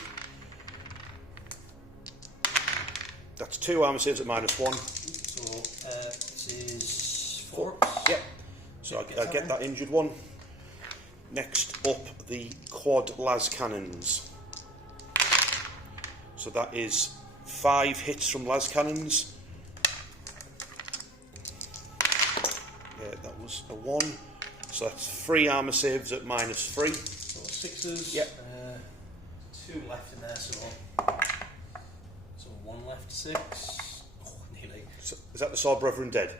That's 2 armor saves at -1. So this is 4-ups. Yep. So I get that injured one. Next up, the quad las cannons. So that is 5 hits from las cannons. Yeah, that was a 1. So that's 3 armor saves at -3. So 6s. Yep. 2 left in there, so 1 left, 6. Oh, nearly. So is that the Sword Brethren dead?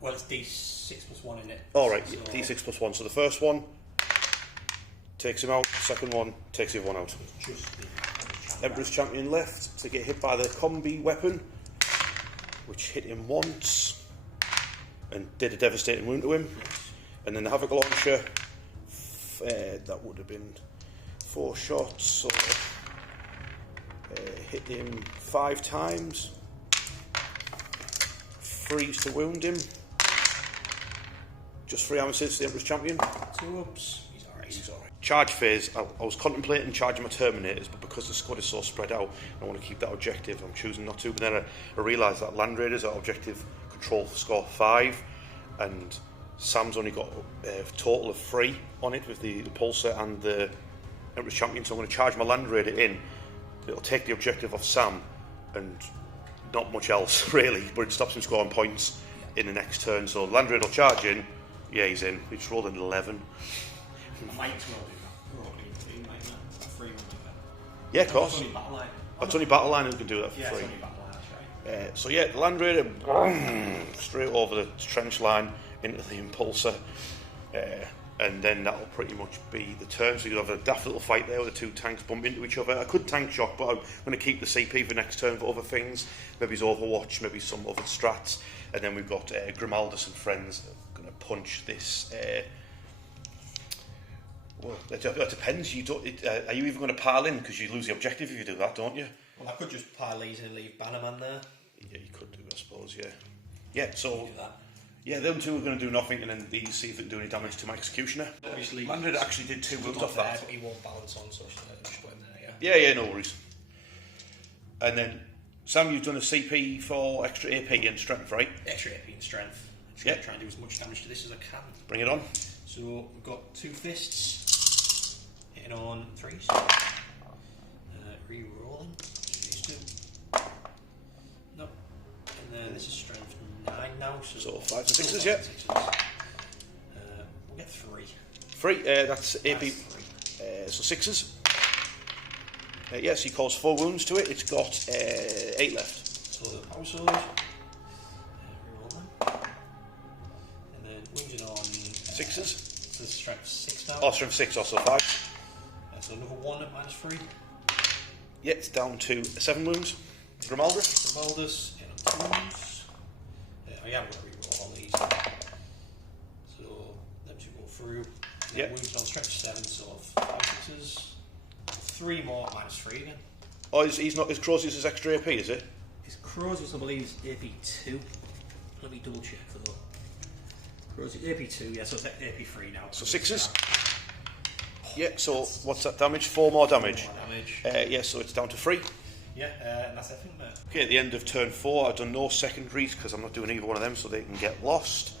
Well, it's D6 plus 1 in it. Alright, so D6 plus 1. So the first one takes him out, second one takes the other one out. Just Emperor's Champion left to get hit by the combi weapon, which hit him once and did a devastating wound to him. And then the Havoc Launcher, that would have been 4 shots, so hit him 5 times. 3s to wound him. Just 3 armor saves to the Emperor's Champion. 2-ups. He's alright. He's alright. charge phase, I was contemplating charging my Terminators, but because the squad is so spread out, I want to keep that objective. I'm choosing not to. But then I realised that Land Raiders are objective control for score 5, and Sam's only got a total of 3 on it with the Pulsar and the Emperor's Champion. So I'm going to charge my Land Raider in. It'll take the objective off Sam, and not much else really, but it stops him scoring points in the next turn. So Land Raider will charge in. Yeah, he's in. He just rolled an 11. I might as well do that. We're all doing 3, might not. A 3 one like that. Yeah, of course. It's only battle line. It's only battle line who can do that for Yeah, free. it's only battle line, that's right. So yeah, the Land Raider straight over the trench line into the Impulsor, and then that'll pretty much be the turn. So you'll have a daft little fight there where the 2 tanks bump into each other. I could tank shock, but I'm going to keep the CP for next turn for other things. Maybe it's Overwatch, maybe some other strats, and then we've got Grimaldus and friends going to punch this. Well, it depends. You don't. Are you even going to pile in, because you lose the objective if you do that, don't you? Well, I could just pile these in and leave Bannerman there. Yeah, you could do, I suppose. Yeah. Yeah. So. Do that. Yeah, them 2 are going to do nothing, and then these see if they can do any damage to my Executioner. Obviously, Land Raider actually did 2 wounds off that. But he won't balance on, so just put him there. Yeah. Yeah, no worries. And then Sam, you've done a CP for extra AP and strength, right? Extra AP and strength. I'm just going to try and do as much damage to this as I can. Bring it on. So we've got 2 fists. Hitting on 3s. Re-rolling. These 2. No. And then this is strength 9 now. So 5s and 6s, yeah. We'll get 3. 3, that's AP. So 6s. Yes, he calls 4 wounds to it. It's got 8 left. So the power sword. Reroll them. And then wounded on 6s. So strength 6 now. Oh, strength 6, also 5. So another 1 at -3. Yeah, it's down to 7 wounds. Grimaldus. Grimaldus in on 2s. I am going to reroll all these. So them 2 go through. Yeah. Wounded on strength 7, so 5 6s. 3 more at -3 again. Oh, he's not. His Crozius is extra AP, is it? His Crozius, I believe, is AP2. Let me double check for that. Crozius AP2, yeah, so it's AP3 now. So 6s. Yeah, so what's that damage? 4 more damage. 4 more damage. Yeah, so it's down to 3. Yeah, and that's everything there. Okay, at the end of turn 4, I've done no secondaries because I'm not doing either one of them, so they can get lost.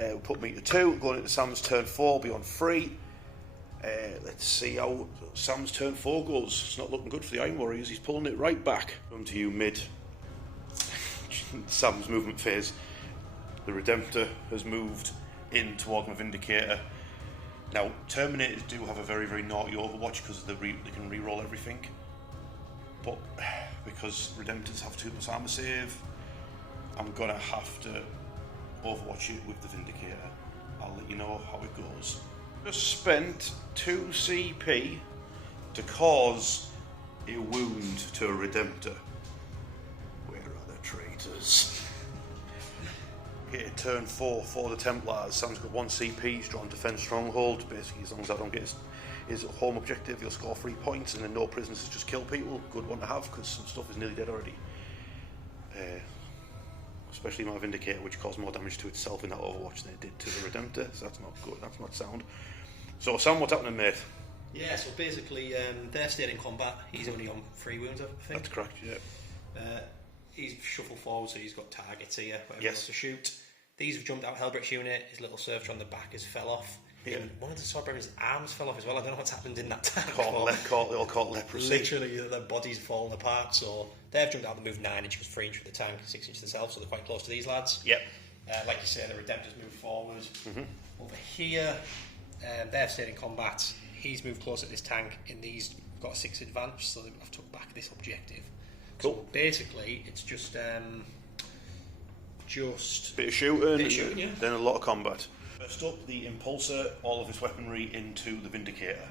We'll put me to 2. Going into Sam's turn 4, be on 3. Let's see how Sam's turn 4 goes. It's not looking good for the Iron Warriors. He's pulling it right back. Come to you mid Sam's movement phase. The Redemptor has moved in towards my Vindicator. Now, Terminators do have a very, very naughty Overwatch because they can re-roll everything. But because Redemptors have 2+ armor save, I'm going to have to Overwatch it with the Vindicator. I'll let you know how it goes. Just spent 2 CP to cause a wound to a Redemptor. Where are the traitors? Okay, turn 4 for the Templars. Sam's got 1 CP, he's drawn Defense Stronghold. Basically, as long as I don't get his home objective, he'll score 3 points, and then no prisoners, just kill people. Good one to have, because some stuff is nearly dead already. Especially my Vindicator, which caused more damage to itself in that Overwatch than it did to the Redemptor, so that's not good, that's not sound. So Sam, what's happening, mate? Yeah, so basically, they're staying in combat. He's only on 3 wounds, I think. That's correct, yeah. He's shuffled forward, so he's got targets here, whatever he Yes. wants to shoot. These have jumped out Hellbrick's unit. His little servitor on the back has fell off. Yeah. One of the Swordbearer's arms fell off as well. I don't know what's happened in that tank. Caught leprosy. Literally, their body's fallen apart. So they've jumped out. They moved 9 inches, 3 inches with the tank, 6 inches themselves, so they're quite close to these lads. Yep. Like you say, the Redemptor's moved forward. Over here, they've stayed in combat. He's moved closer to this tank. In these, we've got a 6 advantage, so I've took back this objective. Cool. So basically, it's just bit of shooting, yeah. Then a lot of combat. First up, the Impulsor, all of his weaponry into the Vindicator.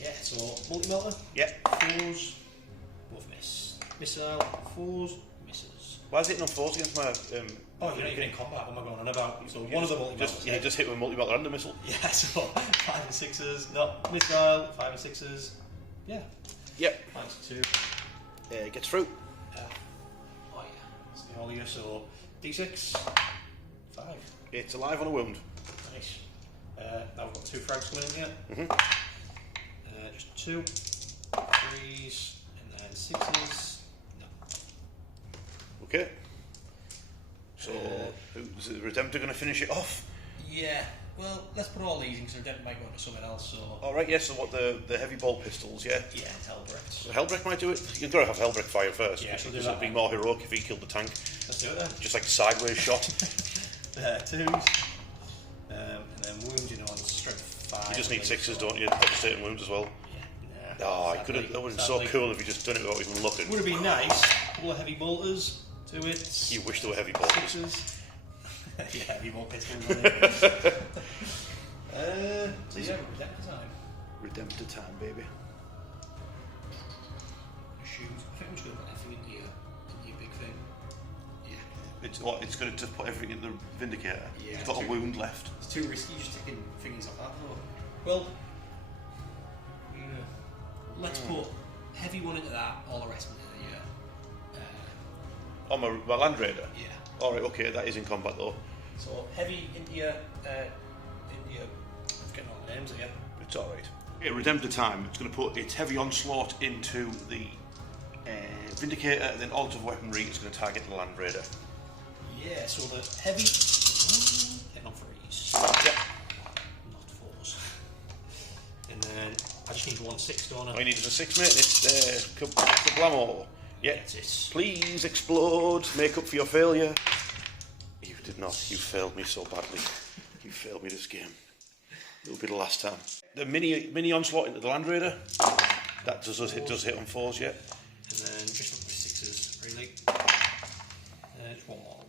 Yeah, so multi-melter. Yep. 4s, both miss. Missile, 4s, misses. Why is it not 4s against my... Oh, you're not even in combat, what am I going on about? So one of the multi-melters. Just hit with a multi-melter and a missile. Yeah, so 5 and 6s, no, missile, 5 and 6s. Yeah. Yep. -2. It gets through. Oh yeah, it's the whole year, so D6, 5. It's alive on a wound. Nice. Now we've got 2 frags coming in here. Just 2, 3s, and then 6s. No. Okay. So, is the Redemptor going to finish it off? Yeah. Well, let's put all these in because Redemptor might go into something else. So. All right. Yeah. So what the heavy bolt pistols? Yeah. Yeah, Hellbrecht. So Hellbrecht might do it. You've got to have Hellbrecht fire first. Yeah, because it'd be more heroic if he killed the tank. Let's do it then. Just like a sideways shot. 2s. And then wounding on strength 5. You just need 6s, don't you? Devastating wounds as well. Yeah. Oh, that would have been so cool if you just done it without even looking. Would have been nice. A couple of heavy bolters to it. You wish there were heavy bolters. 6s. Yeah, heavy bolt pistols on it. So yeah, Redemptor time. Redemptor time, baby. Shoes. I think I'm just going to put everything into your big thing. Yeah. It's what? It's going to just put everything in the Vindicator. Yeah. It's got a wound left. It's too risky just taking things like that. Well, yeah. Let's put heavy one into that, all the rest into Oh, my Land Raider? yeah. Alright, okay, that is in combat though. So heavy into your I'm getting all the names here. It's alright. Okay, Redemptor time. It's going to put its heavy onslaught into the Vindicator, and then alt of weaponry is going to target the Land Raider. Yeah, so the heavy hitting on 3s. Yep. Not 4s. And then I just need 1 6, don't I? All you need is a 6, mate. It's kablamo. Yeah. That's it. Please explode. Make up for your failure. You did not. You failed me so badly. You failed me this game. It'll be the last time. The mini onslaught into the Land Raider. That does hit on 4s, yeah. And then just up with 6s, really. Just 1 more.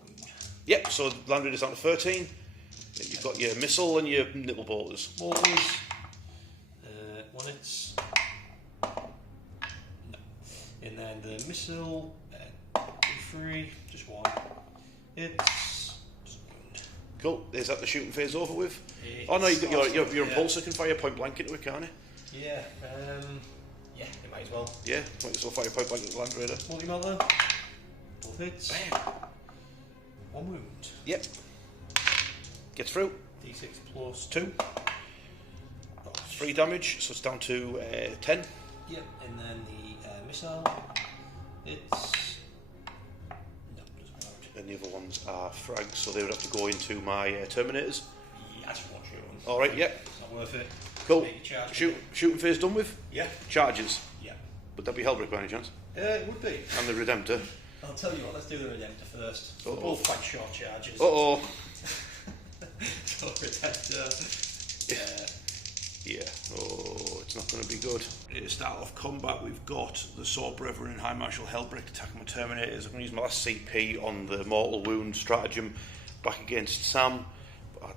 Yep, so Land Raider's down to 13. Then you've got your missile and your nipple bolters. Bolters. 1 hits. No. And then the missile, 3, just 1. It's just wound. Cool. Is that the shooting phase over with? It's Oh no, you've got your yeah. impulsor can fire point blank into it, can't it? Yeah, yeah, it might as well. Yeah, might as well fire point blank into the Land Raider. Multi-melter. Both hits. Bam. 1 wound. Yep. Gets through. D6 plus 2. 3 damage, so it's down to 10. Yep, and then the missile. It's no, doesn't work. And the other ones are frags, so they would have to go into my Terminators. Yeah, I just want shooting. Alright, yep. It's not worth it. Cool. Make your charge. Shooting phase done with? Yeah. Charges. Yeah. Would that be Hellbrecht by any chance? It would be. And the Redemptor. I'll tell you what, let's do the Redemptor first. Uh-oh. They're both quite short charges. Uh-oh. So Redemptor. Yeah. Oh, it's not going to be good. To start off combat, we've got the Sword Brethren and High Marshal Hellbrecht attacking my Terminators. I'm going to use my last CP on the Mortal Wound stratagem back against Sam. I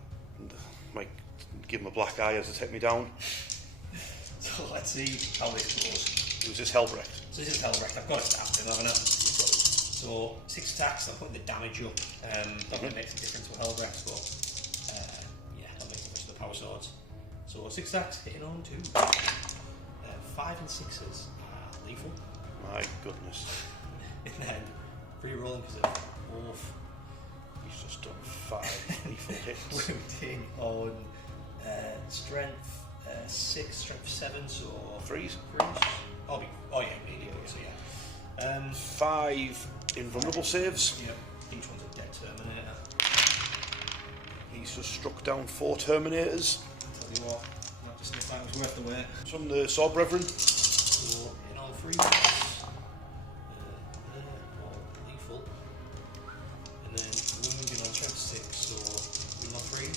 might give him a black eye as they take me down. So let's see how this goes. Who's this Hellbrecht? So this is Hellbrecht. I've got it stacked in, haven't I? So 6 attacks, I'm putting the damage up. That makes a difference with Hellbrecht, but yeah, that makes much of the power swords. So 6 attacks, hitting on 2. 5 and 6s are lethal. My goodness. And then re-rolling because of both. He's just done 5 lethal hits. Wounding on strength 6, strength 7, so 3s. Oh yeah, immediately, so yeah. 5 invulnerable saves. Yep, each one's a dead Terminator. He's just struck down 4 Terminators. Tell you what, not just if that was worth the wait. From the Sword Brethren. So in all 3, all lethal. And then wounding on strength 6, so wounding on 3s.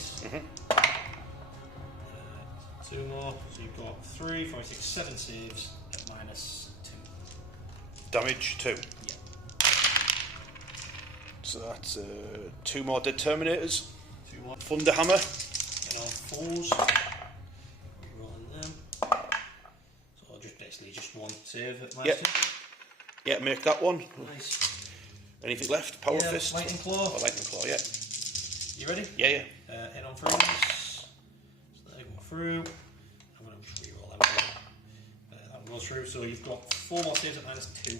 2 more, so you've got 3, 5, 6, 7 saves at -2. Damage 2. Yeah. So that's 2 more dead Terminators. 2 more. Thunderhammer. And on 4s, rolling them. So just basically just 1 save at -2. Yep. Yeah, make that one. Nice. Anything left? Power Yeah, Fist? Lightning Claw. Oh, Lightning Claw, yeah. You ready? Yeah. Hit on 3s. So they go through. I'm going to just re-roll them. That one goes through. So you've got 4 more saves at -2.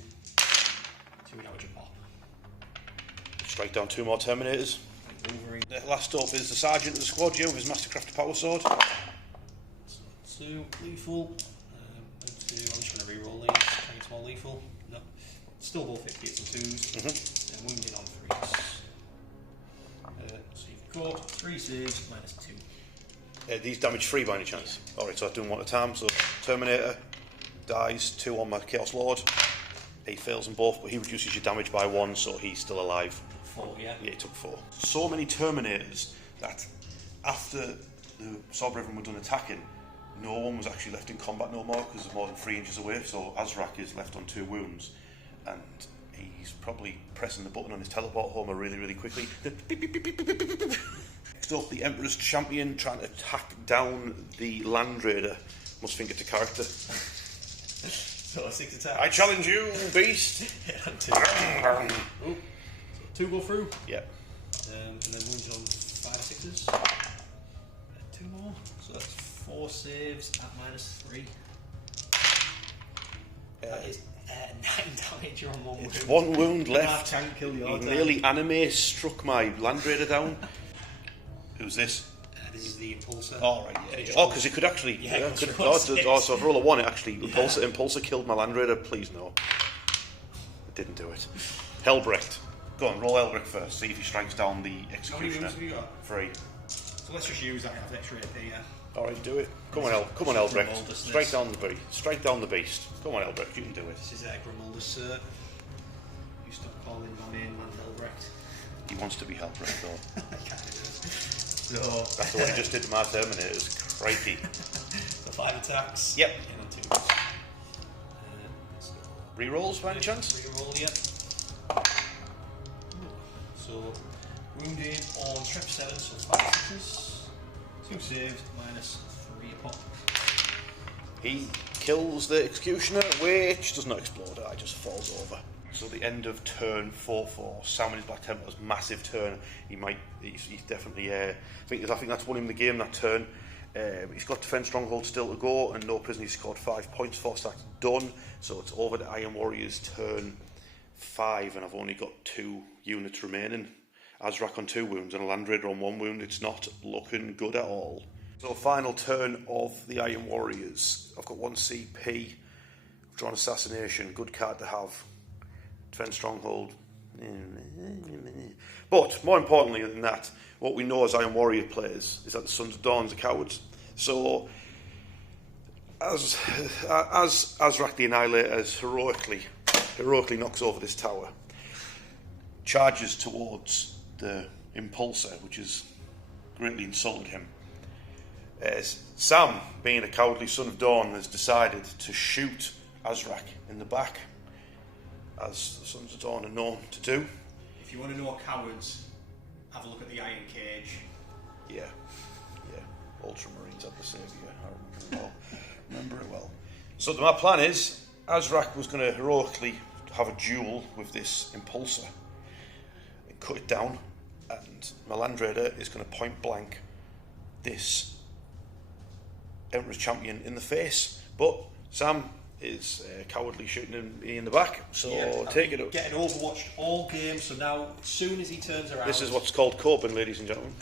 2 damage a pop. Strike down 2 more Terminators. Wolverine. Last up is the Sergeant of the Squad, with his Mastercraft Power Sword. So 2 lethal. I'm just going to re-roll these. Make it more lethal. No. Still both 50 hits and 2s. And wounded on 3s. So you've got 3 saves minus 2. These damage free by any chance? Yeah. Alright, so I'm doing one at a time. So Terminator dies, 2 on my Chaos Lord. He fails them both, but he reduces your damage by 1, so he's still alive. 4, yeah. Yeah, he took 4. So many Terminators that after the Sword Brethren were done attacking, no one was actually left in combat no more because they're more than 3 inches away. So Azrak is left on 2 wounds, and he's probably pressing the button on his teleport homer really, really quickly. Next up, the Emperor's Champion trying to hack down the Land Raider. Must think it's a character. So 6 attacks. I challenge you, beast! And 2. So 2 go through. Yeah. And then wounded on 5 6s. 2 more. So that's 4 saves at minus 3. That is 9 damage on 1 wound. It's 1 wound left. Can't kill the He other. nearly anime struck my Land Raider down. Who's this? This is the Impulsor. Oh, right, yeah. Oh, because it could actually... Yeah, Yeah, it could, could oh, six. so for roll a 1, it actually... Impulsor killed my Land Raider. Please, no. It didn't do it. Helbrecht. Go on, roll Helbrecht first. See if he strikes down the How many Executioner. wounds have you got? 3. So let's just use that. I have extra AP, yeah. Alright, do it. Come on, Helbrecht. Strike down the beast. Strike down the beast. Come on, Helbrecht, you can do it. This is Grimaldus, sir. You stop calling my main man Helbrecht. He wants to be Helbrecht, though. So That's the way he just did to my Terminators. Crikey. so 5 attacks. Yep. In on 2s. Rerolls, by any chance? Reroll, yep. So wounded on trip 7, so 5 6s. 2 saves, minus 3 a pop. He kills the Executioner, which does not explode, it just falls over. So the end of turn 4-4, Sam and his Black Templars, massive turn. He's definitely, I think that's won him the game that turn. He's got Defence Stronghold still to go, and no prisoner. He scored 5 points, 4 stacks done. So it's over to Iron Warriors turn 5, and I've only got 2 units remaining. Azrak on 2 wounds and a Land Raider on 1 wound. It's not looking good at all. So final turn of the Iron Warriors. I've got 1 CP, drawn Assassination, good card to have. Defence Stronghold. But more importantly than that, what we know as Iron Warrior players is that the Sons of Dawn are cowards. So as Azrak the Annihilator heroically knocks over this tower, charges towards the Impulsor, which has greatly insulted him. Sam, being a cowardly Son of Dawn, has decided to shoot Azrak in the back, as the Sons of Dawn are known to do. If you want to know cowards, have a look at the Iron Cage. Yeah. Ultramarines at the Saviour. I remember it well. So my plan is, Azrak was going to heroically have a duel with this Impulsor and cut it down, and my Land Raider is going to point blank this Emperor's Champion in the face. But Sam is cowardly shooting me in the back, so take it up. Getting overwatched all game, so now as soon as he turns around... This is what's called coping, ladies and gentlemen.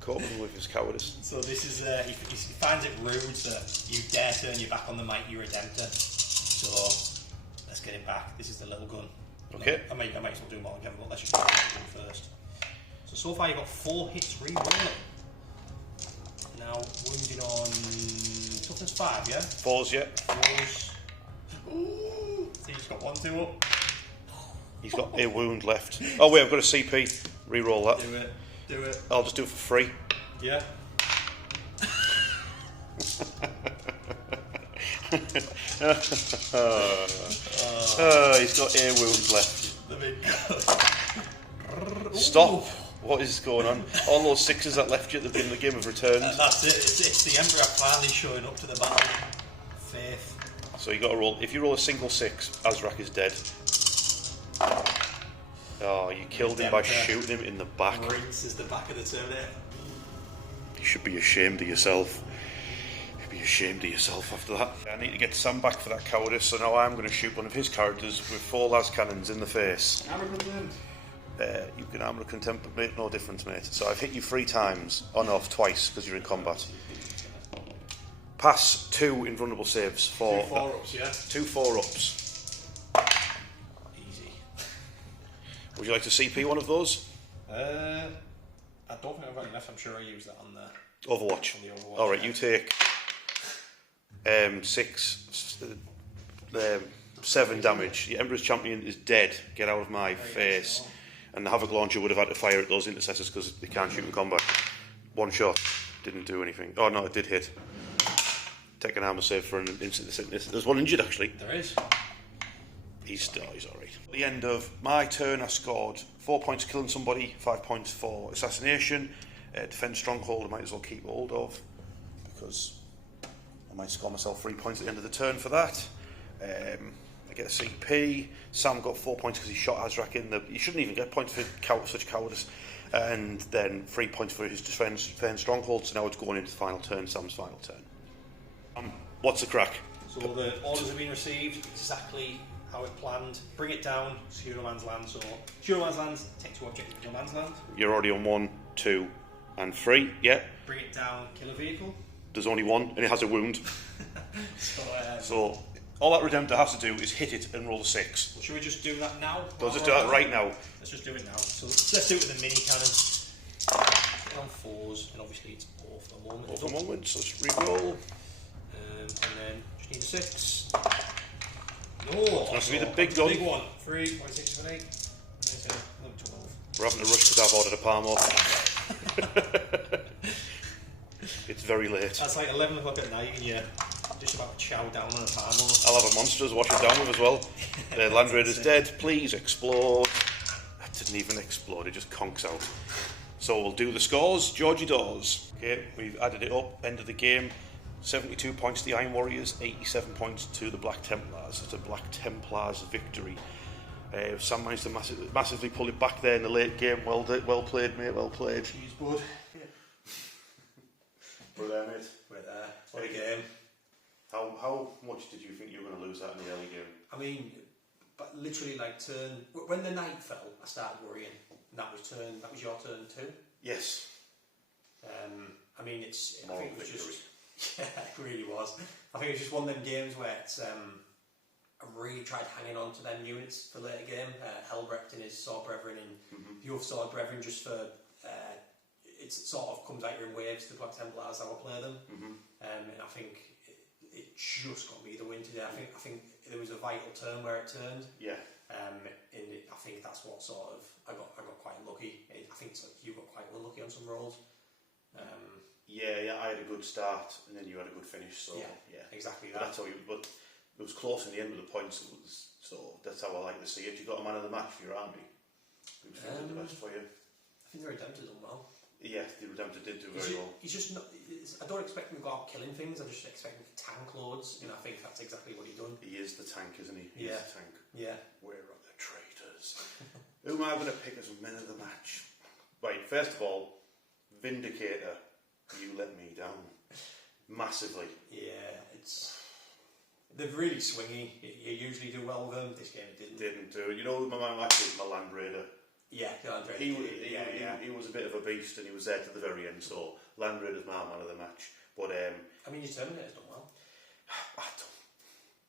Coping with his cowardice. So this is, he finds it rude that you dare turn your back on the mighty Redemptor. So let's get him back. This is the little gun. Okay. No, I might as well do more again, but let's just do the gun first. So far you've got 4 hits re-rolling. Now wounded on toughness 5, yeah? 4s, yeah. 4s. Ooh! So he's got 1, 2 up. He's got a wound left. Oh wait, I've got a CP. Reroll that. Do it. I'll just do it for free. Yeah. He's got a wound left. Ooh. Stop. What is going on? All those 6s that left you at the beginning of the game have returned. That's it. It's the Emperor finally showing up to the battle. Faith. So you got to roll. If you roll a single 6, Azrak is dead. Oh, you killed him by shooting him in the back. Rinses the back of the Terminator. You should be ashamed of yourself. You should be ashamed of yourself after that. I need to get Sam back for that cowardice, so now I'm going to shoot one of his characters with 4 las cannons in the face. You can armour a contemptor, make no difference, mate. So I've hit you 3 times, on off twice, because you're in combat. Pass 2 invulnerable saves for... 2 4-ups, yeah? 2 4-ups. Easy. Would you like to CP one of those? I don't think I've got any left. I'm sure I used that on the Overwatch. On the Overwatch. Alright, you take 7 damage. The Emperor's Champion is dead. Get out of my face. And the Havoc Launcher would have had to fire at those intercessors because they can't shoot in combat. 1 shot. Didn't do anything. Oh no, it did hit. Take an armour save for an instant sickness. There's 1 injured actually. There is. He's alright. At the end of my turn, I scored 4 points killing somebody, 5 points for assassination. Defend stronghold, I might as well keep hold of because I might score myself 3 points at the end of the turn for that. I get a CP. Sam got 4 points because he shot Azrak in the. He shouldn't even get points for such cowardice. And then 3 points for his defend stronghold. So now it's going into the final turn, Sam's final turn. What's the crack? So the orders have been received exactly how it planned. Bring it down, secure no man's land. So secure no man's land, take 2 objectives in no man's land. You're already on 1, 2, and 3. Yeah. Bring it down, kill a vehicle. There's only 1, and it has a wound. So all that Redemptor has to do is hit it and roll a 6. Well, should we just do that now? Let's just do that right now. Let's just do it now. So let's do it with a mini cannon. On 4s, and obviously it's all for the moment. All for the moment, so let's re-roll. And then just need a 6. No, That's to be the big gun. Big one. 3, 5, 6, 7, 8. 12. We're having to rush because I've ordered a palm off. It's very late. That's like 11 o'clock at night and you're just about to chow down on a palm off. I'll have a monster to wash it down with as well. The Land Raider's dead. Please explode. That didn't even explode. It just conks out. So we'll do the scores. Georgie Dawes. Okay, we've added it up. End of the game. 72 points to the Iron Warriors, 87 points to the Black Templars. It's a Black Templars victory. Sam managed to massively pull it back there in the late game. Well played, mate. Well played. Cheers, bud. We're there, mate. We're there. What a game. How much did you think you were going to lose that in the early game? I mean, but literally like when the night fell, I started worrying. And that was your turn too. Yes. I mean, I think it was victory. just. Yeah, it really was. I think it was just one of them games where it's, I really tried hanging on to them units for later game. Helbrecht and his Sword Brethren and your Sword Brethren just for it sort of comes out in waves, the Black Templars, how I play them. And I think it just got me the win today. I think there was a vital turn where it turned. Yeah. And I think that's what sort of I got quite unlucky. I think you got quite unlucky on some rolls. Yeah, I had a good start, and then you had a good finish. So yeah, exactly but that. that's how but it was close in the end with the points. So that's how I like to see it. You got a man of the match for your army. Who's the best for you? I think the Redemptor's done well. Yeah, the Redemptor did do very well. He's just not. I don't expect him to go out killing things. I just expect him to tank loads, and I think that's exactly what he's done. He is the tank, isn't he? He Yeah. is the tank. Yeah. Where are the traitors? Who am I going to pick as men of the match? Right, first of all, Vindicator. You let me down massively. Yeah, they're really swingy. You usually do well with them. This game it didn't. Do. You know, my man match is my Land Raider. Yeah, the Land Raider. He was a bit of a beast, and he was there to the very end. So Land Raider's my man of the match. But I mean, your Terminator's done well.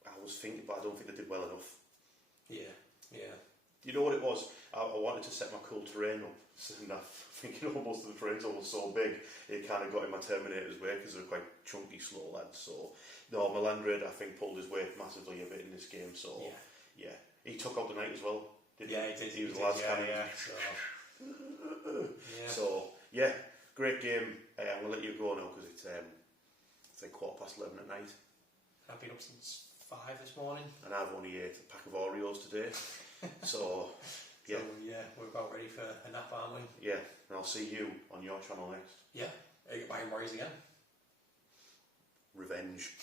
I was thinking, but I don't think I did well enough. Yeah. You know what it was? I wanted to set my cool terrain up, and I think most of the terrain's almost so big, it kind of got in my Terminator's way because they're quite chunky, slow lads. So, no, my Land Raider I think pulled his weight massively a bit in this game. So, yeah. He took out the knight as well. Didn't he? He did. He was the last cannon. So, yeah, great game. I'm gonna let you go now because it's like 11:15 at night. I've been up since 5 this morning, and I've only ate a pack of Oreos today. So, yeah. So, we're about ready for a nap, aren't we? Yeah, and I'll see you on your channel next. Yeah, are you buying Warriors again? Revenge.